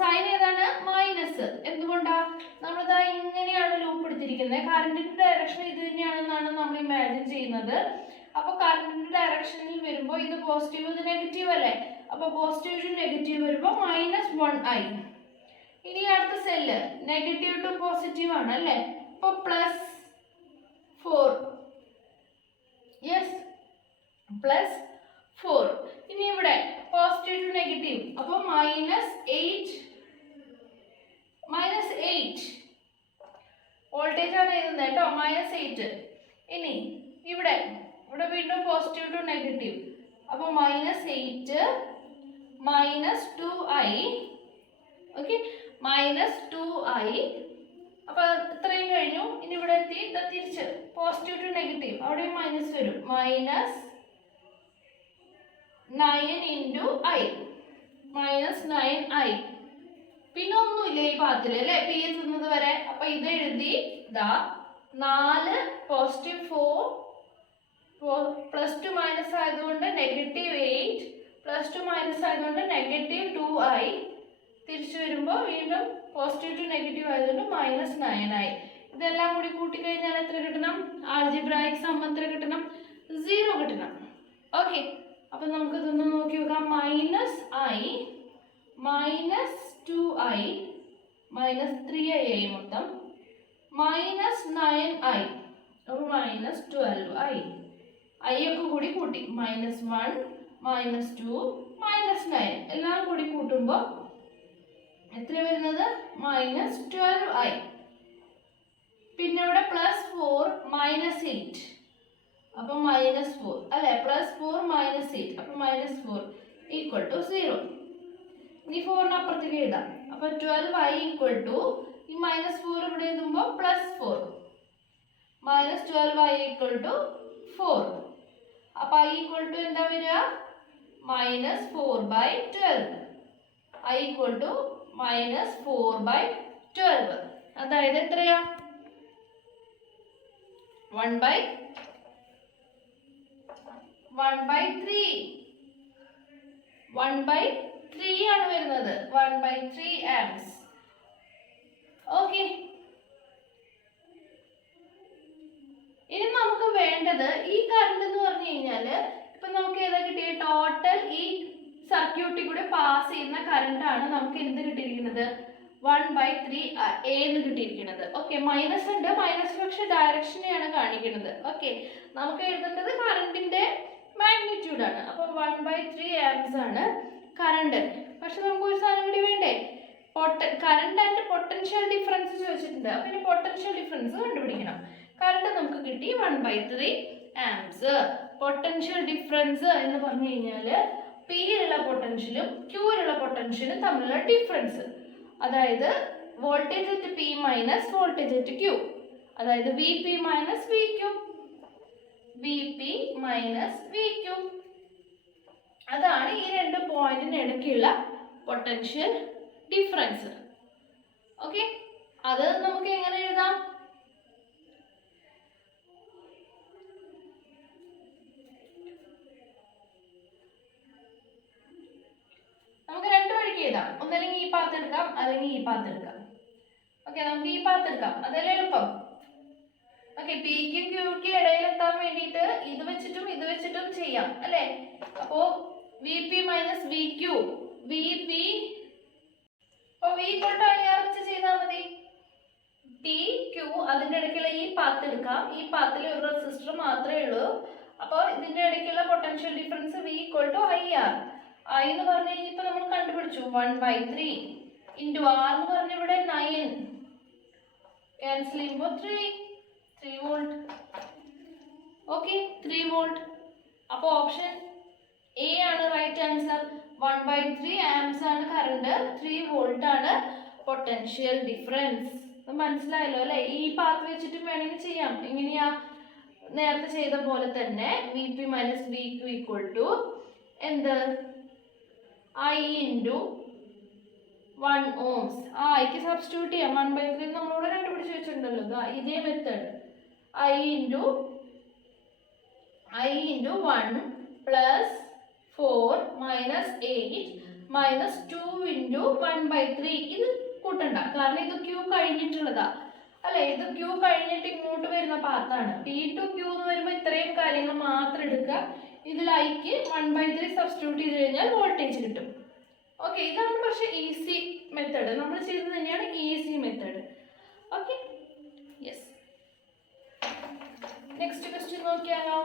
സൈൻ ഏതാണ്? മൈനസ്. എന്തുകൊണ്ടാ? നമ്മളിതാ ഇങ്ങനെയാണ് ലൂപ്പ് എടുത്തിരിക്കുന്നത്. കറണ്ടിന്റെ ഡയറക്ഷൻ ഇത് തന്നെയാണെന്നാണ് നമ്മൾ ഇമാജിൻ ചെയ്യുന്നത്. അപ്പൊ കറണ്ടിന്റെ ഡയറക്ഷനിൽ വരുമ്പോൾ ഇത് പോസിറ്റീവ്, ഇത് നെഗറ്റീവ് അല്ലേ? അപ്പൊ പോസിറ്റീവ് ടു നെഗറ്റീവ് വരുമ്പോൾ -1I. ഇനി അടുത്ത സെല്ല് നെഗറ്റീവ് ടു പോസിറ്റീവ് ആണ് അല്ലേ? അപ്പൊ +4. യെസ്, +4. ഇനി ഇവിടെ പോസിറ്റീവ് ടു നെഗറ്റീവ്, അപ്പൊ -8 വോൾട്ടേജ് ആണ് എഴുതുന്നത് കേട്ടോ, -8. ഇനി ഇവിടെ വീണ്ടും പോസിറ്റീവ് ടു നെഗറ്റീവ്, അപ്പൊ -8 -2I. Okay, -2I. അപ്പൊ ഇത്രയും കഴിഞ്ഞു. ഇനി ഇവിടെ എത്തി തിരിച്ച് പോസിറ്റീവ് ടു നെഗറ്റീവ്, അവിടെ മൈനസ് വരും. -9 × I, പിന്നെ ഒന്നുമില്ല ഈ പാത്തിൽ അല്ലേ, പി എത്തുന്നത് വരെ. അപ്പൊ ഇത് എഴുതി ഇതാ 4 പോസിറ്റീവ് 4 +2 മൈനസ് ആയതുകൊണ്ട് -8 +2 മൈനസ് ആയതുകൊണ്ട് -2I. തിരിച്ചു വരുമ്പോൾ വീണ്ടും പോസിറ്റീവ് ടു നെഗറ്റീവ് ആയതുകൊണ്ട് -9I. ഇതെല്ലാം കൂടി കൂട്ടിക്കഴിഞ്ഞാൽ എത്ര കിട്ടണം? ആൾജിബ്രായിക് സം എത്ര കിട്ടണം? 0 കിട്ടണം. ഓക്കെ, അപ്പൊ നമുക്ക് ഇതൊന്ന് നോക്കി നോക്കാം. -I -2I -3I മൊത്തം -9I, അപ്പൊ -12I. I ഒക്കെ കൂടി കൂട്ടി -1 -2 -9 എല്ലാം കൂടി കൂട്ടുമ്പോൾ എത്ര വരുന്നത്? -12I. പിന്നെ ഇവിടെ +4 -8, അപ്പൊ -4 അല്ലെ? +4 -8, അപ്പൊ -4 = 0. ഇനി 4 അപ്പുറത്തേക്ക് എഴുതാം. അപ്പൊ 12I = ഈ -4 ഇവിടെ എഴുതുമ്പോൾ +4 -12I = 4. അപ്പൊ I = എന്താ വരിക? -4/12. I = -4/12. അതായത് എത്രയാ? 1/3 ആണ് വരുന്നത്. 1/3 amps. ഓക്കെ, ഇനി നമുക്ക് വേണ്ടത് ഈ കറണ്ട് എന്ന് പറഞ്ഞു കഴിഞ്ഞാല് ഇപ്പൊ നമുക്ക് ഏതാ കിട്ടിയ? ടോട്ടൽ ഈ സർക്യൂട്ടിൽ കൂടെ പാസ് ചെയ്യുന്ന കറണ്ട് ആണ് നമുക്ക് എന്ത് കിട്ടിയിരിക്കുന്നത്? 1/3 എന്ന് കിട്ടിയിരിക്കുന്നത്. ഓക്കെ, മൈനസ് ഉണ്ട്, മൈനസ് പക്ഷെ ഡയറക്ഷനെയാണ് കാണിക്കുന്നത്. ഓക്കെ, നമുക്ക് എഴുതേണ്ടത് കറണ്ടിന്റെ മാഗ്നിറ്റ്യൂഡ് ആണ്. അപ്പൊ 1/3 amps ആണ് കറണ്ട്. പക്ഷെ നമുക്ക് ഒരു സാധനം കൂടി വേണ്ടേ? കറണ്ട് ആൻഡ് പൊട്ടൻഷ്യൽ ഡിഫറൻസ് ചോദിച്ചിട്ടുണ്ട്. അപ്പൊ ഇനി പൊട്ടൻഷ്യൽ ഡിഫറൻസ് കണ്ടുപിടിക്കണം. കറണ്ട് നമുക്ക് കിട്ടി 1/3 amps. പൊട്ടൻഷ്യൽ ഡിഫറൻസ് എന്ന് പറഞ്ഞു കഴിഞ്ഞാല് പിയിലുള്ള പൊട്ടൻഷ്യലും ക്യൂയിലുള്ള പൊട്ടൻഷ്യലും തമ്മിലുള്ള ഡിഫറൻസ്. അതായത് voltage at P minus voltage at Q, അതായത് V P minus V Q, അതാണ് ഈ രണ്ട് പോയിന്റിന് ഇടയ്ക്കുള്ള പൊട്ടൻഷ്യൽ ഡിഫറൻസ്. ഓക്കെ, അത് നമുക്ക് എങ്ങനെ എഴുതാം? നമുക്ക് രണ്ട് വഴിക്ക് എഴുതാം. ഒന്നല്ലെങ്കിൽ ഈ പാത്ത് എടുക്കാം, അല്ലെങ്കിൽ ഈ പാത്ത് എടുക്കാം. ഓക്കെ, നമുക്ക് ഈ പാത്ത് എടുക്കാം, അതല്ലേ എളുപ്പം. ഓക്കെ, പിക്കും ക്യൂക്കും ഇടയിൽ എത്താൻ വേണ്ടിയിട്ട് ഇത് വെച്ചിട്ടും ചെയ്യാം അല്ലേ? അപ്പോ V P minus V Q, V P, അപ്പൊ വി = IR വെച്ച് ചെയ്താൽ മതി. പി ക്യൂ അതിന്റെ ഇടയ്ക്കുള്ള ഈ പാത്ത് എടുക്കാം. ഈ പാത്തിൽ ഒരു റെസിസ്റ്റർ മാത്രമേ ഉള്ളൂ. അപ്പോൾ ഇതിന്റെ ഇടയ്ക്കുള്ള potential difference V = IR. I എന്ന് പറഞ്ഞു കഴിഞ്ഞാൽ ഇപ്പൊ നമ്മൾ കണ്ടുപിടിച്ചു 1/3 × R എന്ന് പറഞ്ഞ ഇവിടെ 9 ക്യാൻസൽ ചെയ്യുമ്പോൾ 3 വോൾട്ട്. Okay, 3 volt. അപ്പോൾ ഓപ്ഷൻ എ ആണ് റൈറ്റ് ആൻസർ. 1/3 ആംപ്സ് ആണ് കറണ്ട്, 3 വോൾട്ട് ആണ് പൊട്ടൻഷ്യൽ ഡിഫറൻസ്. മനസ്സിലായല്ലോ അല്ലേ? ഈ പാത്ത് വെച്ചിട്ട് വേണമെങ്കിൽ ചെയ്യാം. എങ്ങനെയാ? നേരത്തെ ചെയ്ത പോലെ തന്നെ V P minus V Q equal to എന്ത് ഐ ഇൻറ്റു 1 ohms. ഐക്ക് സബ്സ്റ്റിറ്റ്യൂട്ട് ചെയ്യാം. 1/3 നമ്മളിവിടെ കണ്ടുപിടിച്ച് വെച്ചിട്ടുണ്ടല്ലോ. ഇതേ method I into 1 plus 4 minus 8 minus 2 into 1/3. ഇത് കൂട്ടണ്ട, കാരണം ഇത് ക്യൂ കഴിഞ്ഞിട്ടുള്ളതാ അല്ലെ. ഇത് ക്യൂ കഴിഞ്ഞിട്ട് ഇങ്ങോട്ട് വരുന്ന പാത്താണ്. പി ടു ക്യൂ എന്ന് വരുമ്പോൾ ഇത്രയും കാര്യങ്ങൾ മാത്രം എടുക്കുക. ഇതിൽ ഐക്ക് 1/3 സബ്സ്റ്റിറ്റ്യൂട്ട് ചെയ്ത് കഴിഞ്ഞാൽ വോൾട്ടേജ് കിട്ടും. ഓക്കെ, ഇതാണ് പക്ഷെ ഈസി മെത്തേഡ്. നമ്മൾ ചെയ്തത് തന്നെയാണ് easy method. Okay, yes. Next question നോക്കിയാലോ?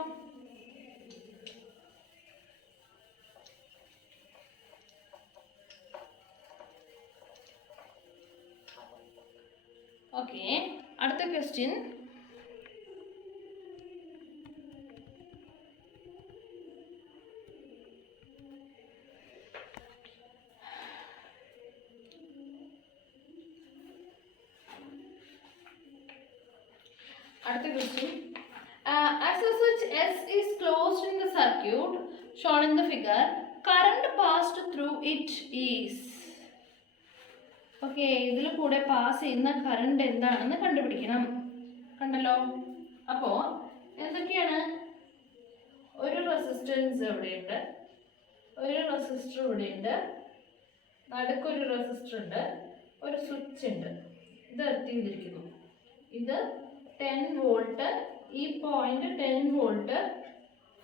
ഓക്കെ, അടുത്ത ക്വസ്റ്റ്യൻ. அடுத்த question. As a switch S is closed in the circuit shown in the figure, current passed through it is. Okay, ഇതിൽ കൂടെ പാസ് ചെയ്യുന്ന കറണ്ട് എന്താണെന്ന് കണ്ടുപിടിക്കണം. കണ്ടല്ലോ. അപ്പോൾ എന്തൊക്കെയാണ്? ഒരു റെസിസ്റ്റൻസ് ഇവിടെയുണ്ട്, ഒരു റെസിസ്റ്റർ ഇവിടെയുണ്ട്, നടുക്കൊരു റെസിസ്റ്റർ ഉണ്ട്, ഒരു സ്വിച്ച് ഉണ്ട്. ഇത് എർത്ത് ചെയ്തിരിക്കുന്നു. ഇത് 10 വോൾട്ട്, ഈ പോയിന്റ് 10 വോൾട്ട്,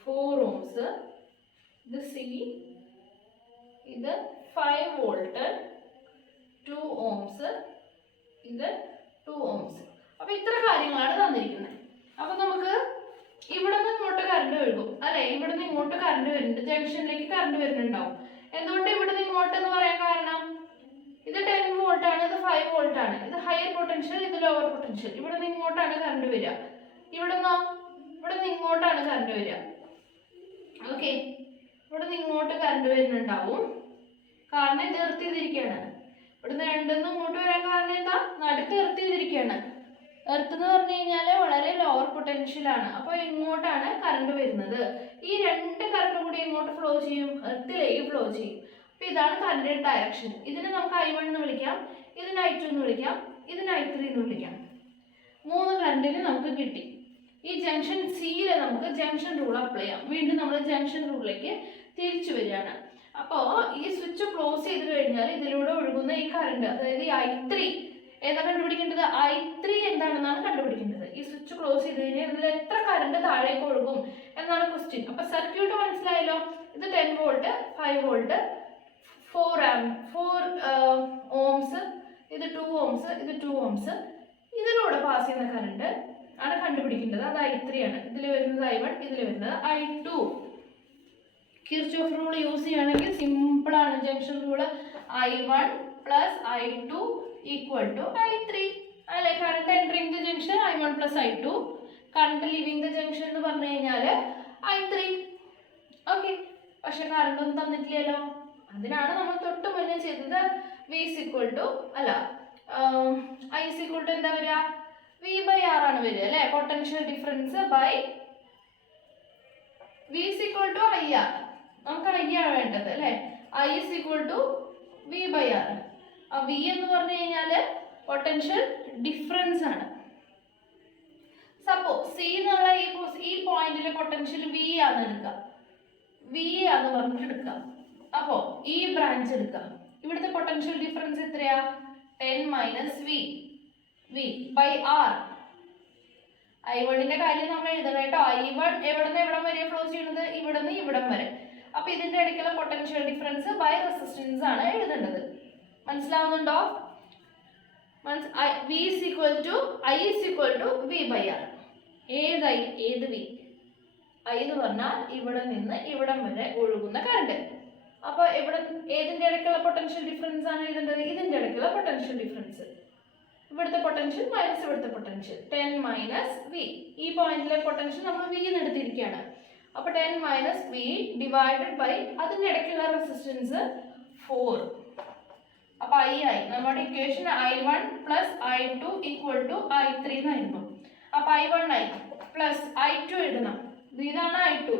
4 ohms. ഇത് സി, ഇത് 5 വോൾട്ട്, 2 ohms. ഇത് 2 ohms. അപ്പോൾ ഇത്ര കാര്യങ്ങളാണ് തന്നിരിക്കുന്നത്. അപ്പോൾ നമുക്ക് ഇവിടെ നിന്ന് ഇങ്ങോട്ട് കറണ്ട് ഒഴുകും അല്ലെ. ഇവിടെ നിന്ന് ഇങ്ങോട്ട് കറണ്ട് വരുന്നുണ്ട്, ജംഗ്ഷനിലേക്ക് കറണ്ട് വരുന്നുണ്ടാവും. എന്തുകൊണ്ട് ഇവിടെ നിന്ന് ഇങ്ങോട്ട് എന്ന് പറയാൻ കാരണം, ഇത് 10 വോൾട്ട് ആണ്, ഇത് 5 വോൾട്ട് ആണ്. ഇത് ഹയർ പൊട്ടൻഷ്യൽ, ഇത് ലോവർ പൊട്ടൻഷ്യൽ. ഇവിടെ നിന്ന് ഇങ്ങോട്ടാണ് കറണ്ട് വരിക. ഇവിടെ നിന്ന് ഇങ്ങോട്ടാണ് കറണ്ട് വരിക. ഓക്കെ, ഇവിടെ നിന്ന് ഇങ്ങോട്ട് കറണ്ട് വരുന്നുണ്ടാവും, കാരണം ഇത് എർത്ത് ചെയ്തിരിക്കുകയാണ്. ഇവിടുന്ന് രണ്ടുനിന്ന് ഇങ്ങോട്ട് വരാൻ കാരണം എന്താ? നടുക്ക് എർത്ത് ചെയ്തിരിക്കുകയാണ്. എർത്ത് എന്ന് പറഞ്ഞു കഴിഞ്ഞാൽ വളരെ ലോവർ പൊട്ടൻഷ്യൽ ആണ്. അപ്പോൾ ഇങ്ങോട്ടാണ് കറണ്ട് വരുന്നത്. ഈ രണ്ട് കറണ്ട് കൂടി ഇങ്ങോട്ട് ഫ്ലോ ചെയ്യും, എർത്തിലേക്ക് ഫ്ലോ ചെയ്യും. അപ്പോൾ ഇതാണ് കറണ്ടിന്റെ ഡയറക്ഷൻ. ഇതിനെ നമുക്ക് I1 എന്ന് വിളിക്കാം, ഇതിന് I2 എന്ന് വിളിക്കാം, ഇതിന് I3 എന്ന് വിളിക്കാം. 3 കറണ്ടിന് നമുക്ക് കിട്ടി. ഈ ജംഗ്ഷൻ സിയിൽ നമുക്ക് ജംഗ്ഷൻ റൂൾ അപ്ലൈ ചെയ്യാം. വീണ്ടും നമ്മൾ ജംഗ്ഷൻ റൂളിലേക്ക് തിരിച്ചു വരികയാണ്. അപ്പോൾ ഈ സ്വിച്ച് ക്ലോസ് ചെയ്ത് കഴിഞ്ഞാൽ ഇതിലൂടെ ഒഴുകുന്ന ഈ കറണ്ട്, അതായത് ഈ I3 ഏതാ കണ്ടുപിടിക്കേണ്ടത്? I3 എന്താണെന്നാണ് കണ്ടുപിടിക്കേണ്ടത്. ഈ സ്വിച്ച് ക്ലോസ് ചെയ്ത് കഴിഞ്ഞാൽ ഇതിൽ എത്ര കറണ്ട് താഴേക്ക് ഒഴുകും എന്നാണ് ക്വസ്റ്റ്യൻ. അപ്പോൾ സർക്യൂട്ട് മനസ്സിലായല്ലോ. ഇത് 10 വോൾട്ട്, 5 വോൾട്ട്, 4 ohms, ഇത് 2 ohms, ഇത് 2 ohms. ഇതിലൂടെ പാസ് ചെയ്യുന്ന കറണ്ട് ആണ് കണ്ടുപിടിക്കേണ്ടത്. അത് I3 ആണ്. ഇതിൽ വരുന്നത് I1, ഇതിൽ വരുന്നത് I2. കിർച്ചോഫ് റൂൾ യൂസ് ചെയ്യുകയാണെങ്കിൽ സിമ്പിൾ ആണ്. Junction rule I1 plus I2 equal to I3 അല്ലെ. Current entering the junction I1 plus I2, current leaving the junction എന്ന് പറഞ്ഞു കഴിഞ്ഞാൽ I3. ഓക്കെ, പക്ഷെ കറണ്ട് ഒന്നും തന്നിട്ടില്ലല്ലോ. അതിനാണ് നമ്മൾ തൊട്ട് മുന്നേ ചെയ്തത് V is equal to I is equal to എന്താ വരിക? V/R ആണ് വരിക അല്ലേ. Potential difference by V is equal to IR. നമുക്ക് IR വേണ്ടത് അല്ലേ. I is equal to V/R. V എന്ന് പറഞ്ഞു കഴിഞ്ഞാൽ പൊട്ടൻഷ്യൽ ഡിഫറൻസ് ആണ്. സപ്പോസ് സി എന്നുള്ള ഈ പോയിന്റിലെ പൊട്ടൻഷ്യൽ V ആണ് എടുക്കുക, V ആന്ന് പറഞ്ഞിട്ട് എടുക്കാം. അപ്പോൾ ഈ ബ്രാഞ്ച് എടുക്കാം. ഇവിടുത്തെ പൊട്ടൻഷ്യൽ ഡിഫറൻസ് എത്രയാ? 10 മൈനസ് V/R. I1ന്റെ കാര്യം നമ്മൾ എഴുതണം കേട്ടോ. I1 എവിടെ നിന്ന് എവിടം വരെ ഫ്ലോ ചെയ്യുന്നത്? ഇവിടെ നിന്ന് ഇവിടം വരെ. അപ്പോൾ ഇതിന്റെ ഇടയ്ക്കുള്ള പൊട്ടൻഷ്യൽ ഡിഫറൻസ് ബൈ റെസിസ്റ്റൻസ് ആണ് എഴുതേണ്ടത്. മനസ്സിലാവുന്നുണ്ടോ? V is equal to I is equal to V/R. ഏത് V? I എന്ന് പറഞ്ഞാൽ ഇവിടെ നിന്ന് ഇവിടം വരെ ഒഴുകുന്ന കറണ്ട്. അപ്പോൾ ഏതിന്റെ ഇടയ്ക്കുള്ള പൊട്ടൻഷ്യൽ ഡിഫറൻസ് ആണ് എഴുതേണ്ടത്? ഇതിന്റെ ഇടയ്ക്കുള്ള പൊട്ടൻഷ്യൽ ഡിഫറൻസ്. ഇവിടുത്തെ പൊട്ടൻഷ്യൽ മൈനസ് ഇവിടുത്തെ പൊട്ടൻഷ്യൽ 10 മൈനസ് V. ഈ പോയിന്റിലെ പൊട്ടൻഷ്യൽ നമ്മൾ V എന്ന് എടുത്തിരിക്കുകയാണ്. അപ്പോൾ 10 മൈനസ് വി ഡിവൈഡഡ് ബൈ അതിൻ്റെ ഇടയ്ക്കുള്ള റെസിസ്റ്റൻസ് 4. അപ്പോൾ ഐ ആയി. നമ്മുടെ equation I1 plus I2 equal to I3 എന്നായിരുന്നു. അപ്പോൾ I1 ആയി പ്ലസ് I2 എഴുതണം. ഇതാണ് I2.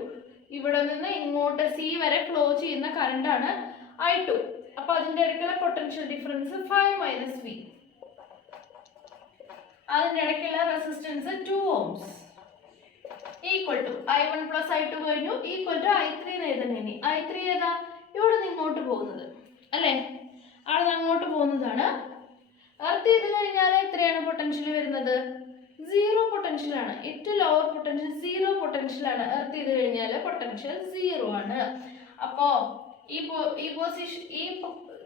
ഇവിടെ നിന്ന് ഇങ്ങോട്ട് സി വരെ ഫ്ലോ ചെയ്യുന്ന കറണ്ടാണ് I2. അപ്പോൾ അതിൻ്റെ ഇടയ്ക്കുള്ള പൊട്ടൻഷ്യൽ ഡിഫറൻസ് 5 മൈനസ് വി. അതിൻ്റെ ഇടയ്ക്കുള്ള resistance 2 ohms equal to I1 plus I2 കഴിഞ്ഞു ഈക്വൽ ടു I3 എന്ന് എഴുതണേ. I3 ഏതാ? ഇവിടെ നിന്ന് ഇങ്ങോട്ട് പോകുന്നത് അല്ലേ? അവിടെ നിന്ന് അങ്ങോട്ട് പോകുന്നതാണ്. എർത്ത് ചെയ്ത് കഴിഞ്ഞാൽ എത്രയാണ് പൊട്ടൻഷ്യൽ വരുന്നത്? 0 പൊട്ടൻഷ്യലാണ്. ഏറ്റവും ലോവർ പൊട്ടൻഷ്യൽ 0 പൊട്ടൻഷ്യലാണ്. എർത്ത് ചെയ്ത് കഴിഞ്ഞാൽ പൊട്ടൻഷ്യൽ 0 ആണ്. അപ്പോൾ ഈ പൊസിഷൻ ഈ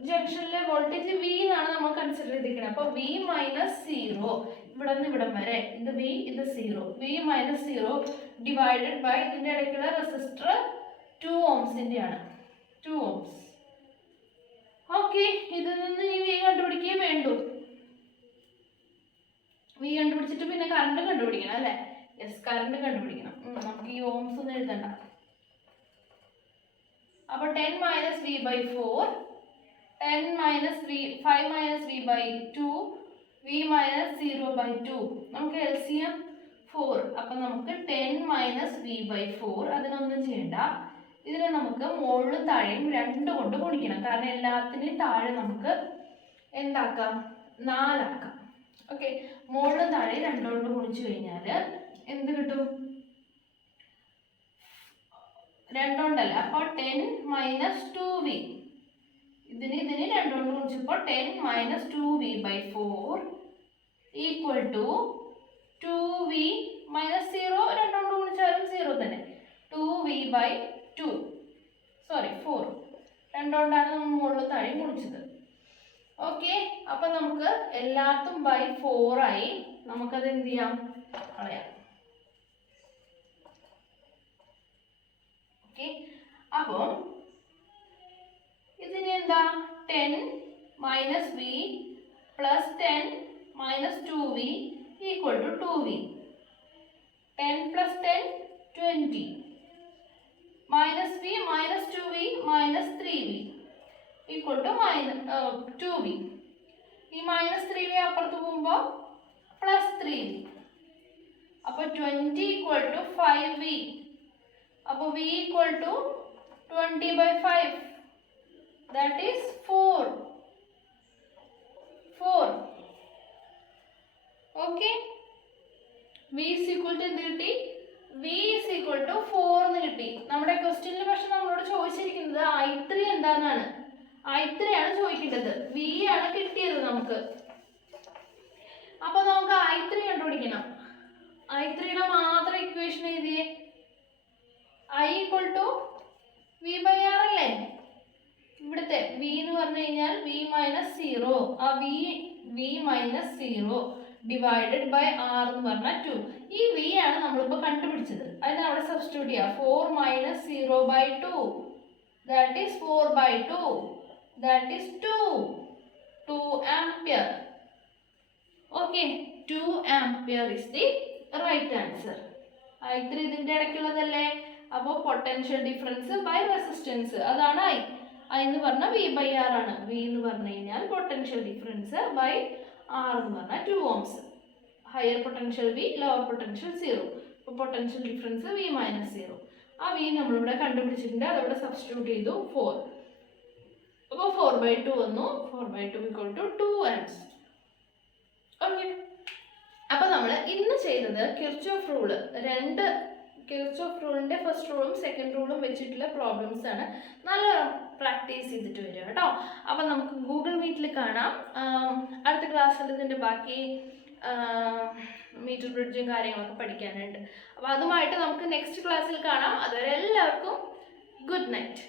ജംഗ്ഷനിലെ വോൾട്ടേജ് വി എന്നാണ് നമ്മൾ കൺസിഡർ ചെയ്തിരിക്കുന്നത്. അപ്പോൾ വി മൈനസ് 0 ഇവിടെ നിന്ന് ഇവിടം വരെ ഇത് വി ഇത് 0. വി മൈനസ് 0 ഡിവൈഡഡ് ബൈ ഇതിൻ്റെ ഇടയ്ക്കുള്ള റെസിസ്റ്റർ 2 ഓംസിൻ്റെ ആണ്. 2 ഓംസ്. ഓക്കെ, ഇതിൽ നിന്ന് ഈ വി കണ്ടുപിടിക്കുകയേ വേണ്ടൂ. വി കണ്ടുപിടിച്ചിട്ട് പിന്നെ കറണ്ട് കണ്ടുപിടിക്കണം അല്ലേ? യെസ്, കറണ്ട് കണ്ടുപിടിക്കണം. നമുക്ക് ഈ ഓംസ് ഒന്നും എഴുതണ്ട. അപ്പോൾ 10 minus V by 4, 10 minus V 5 minus V by 2, V minus 0 by 2. നമുക്ക് LCM 4. അപ്പം നമുക്ക് 10 മൈനസ് വി ബൈ 4 അതിനൊന്നും ചെയ്യണ്ട. ഇതിനെ നമുക്ക് മുകളിലും താഴെയും 2 കൊണ്ട് ഗുണിക്കണം. കാരണം എല്ലാത്തിനും താഴെ നമുക്ക് എന്താക്കാം? 4 ആക്കാം. ഓക്കെ, മുകളിലും താഴെ 2 കൊണ്ട് ഗുണിച്ചു കഴിഞ്ഞാൽ എന്ത് കിട്ടും? 2 കൊണ്ടല്ല. അപ്പോൾ 10 മൈനസ് 2v. ഇതിന് 2 കൊണ്ട് ഗുണിച്ചപ്പോൾ 10 minus 2v by 4 equal to 2v minus 0. 2 കൊണ്ട് ഗുണിച്ചാലും 0 തന്നെ. 2v by 2 sorry 4. 2 കൊണ്ടാണ് നമ്മൾ മുകളിൽ താഴെ ഗുണിച്ചത്. ഓക്കെ, അപ്പം നമുക്ക് എല്ലാത്തും ബൈ 4 ആയി. നമുക്കത് എന്ത് ചെയ്യാം? കളയാം. ഓക്കെ, അപ്പോൾ ഇതിന് എന്താ? 10 minus V plus 10 minus 2v equal to 2v. 10 plus 10 20 minus V minus 2v minus 3v equal to 2v. ഈ മൈനസ് 3v അപ്പുറത്ത് പോകുമ്പോൾ പ്ലസ് 3v. അപ്പോൾ 20 ഈക്വൽ ടു 5v. അപ്പോൾ v equal to 20 by 5. That is 4. Okay. V is equal to എന്ത് കിട്ടി? V is equal to 4 എന്ന് കിട്ടി. നമ്മുടെ ക്വസ്റ്റ്യനിൽ പക്ഷെ നമ്മളോട് ചോദിച്ചിരിക്കുന്നത് I3 എന്താണെന്നാണ്. I3 ആണ് ചോദിക്കേണ്ടത്. V ആണ് കിട്ടിയത് നമുക്ക്. അപ്പോൾ നമുക്ക് I3 കണ്ടുപിടിക്കണം. I3യുടെ മാത്രം equation എഴുതിയേ. I equal to V by R അല്ലേ? ഇവിടുത്തെ v എന്ന് പറഞ്ഞു കഴിഞ്ഞാൽ v മൈനസ് 0. ആ v minus 0 divided by r എന്ന് പറഞ്ഞാൽ 2. ഈ v ആണ് നമ്മളിപ്പോൾ കണ്ടുപിടിച്ചത്. അതിന് അവിടെ സബ്സ്റ്റിറ്റ്യൂട്ട് ചെയ്യാം. 4 minus 0 by 2 that is 4 by 2 that is 2 ampere. Okay, 2 ampere is the right answer. I3 ഇതിൻ്റെ ഇടയ്ക്കുള്ളതല്ലേ? അപ്പോൾ പൊട്ടൻഷ്യൽ ഡിഫറൻസ് ബൈ റെസിസ്റ്റൻസ് അതാണ് I എന്ന് പറഞ്ഞാൽ v ബൈ ആർ ആണ്. v എന്ന് പറഞ്ഞു കഴിഞ്ഞാൽ പൊട്ടൻഷ്യൽ ഡിഫറൻസ് ബൈ ആർ എന്ന് പറഞ്ഞാൽ 2 ohms. Higher potential v, lower potential 0. അപ്പോൾ പൊട്ടൻഷ്യൽ ഡിഫറൻസ് v മൈനസ് 0. ആ v നമ്മളിവിടെ കണ്ടുപിടിച്ചിട്ടുണ്ട്. അതവിടെ സബ്സ്റ്റിറ്റ്യൂട്ട് ചെയ്തു 4. അപ്പോൾ 4 ബൈ 2 വന്നു. 4 by 2 equal to 2 amps. Okay, അപ്പോൾ നമ്മൾ ഇന്ന് ചെയ്തത് കിർച്ചോഫ് റൂള്, കിർച്ചോഫ് റൂളിൻ്റെ ഫസ്റ്റ് റൂളും സെക്കൻഡ് റൂളും വെച്ചിട്ടുള്ള പ്രോബ്ലംസ് ആണ്. നല്ല പ്രാക്ടീസ് ചെയ്തിട്ട് വരിക കേട്ടോ. അപ്പം നമുക്ക് ഗൂഗിൾ മീറ്റിൽ കാണാം. അടുത്ത ക്ലാസ്സിൽ ഇതിൻ്റെ ബാക്കി മീറ്റർ ബ്രിഡ്ജും കാര്യങ്ങളൊക്കെ പഠിക്കാനുണ്ട്. അപ്പോൾ അതുമായിട്ട് നമുക്ക് നെക്സ്റ്റ് ക്ലാസ്സിൽ കാണാം. അതുവരെ എല്ലാവർക്കും ഗുഡ് നൈറ്റ്.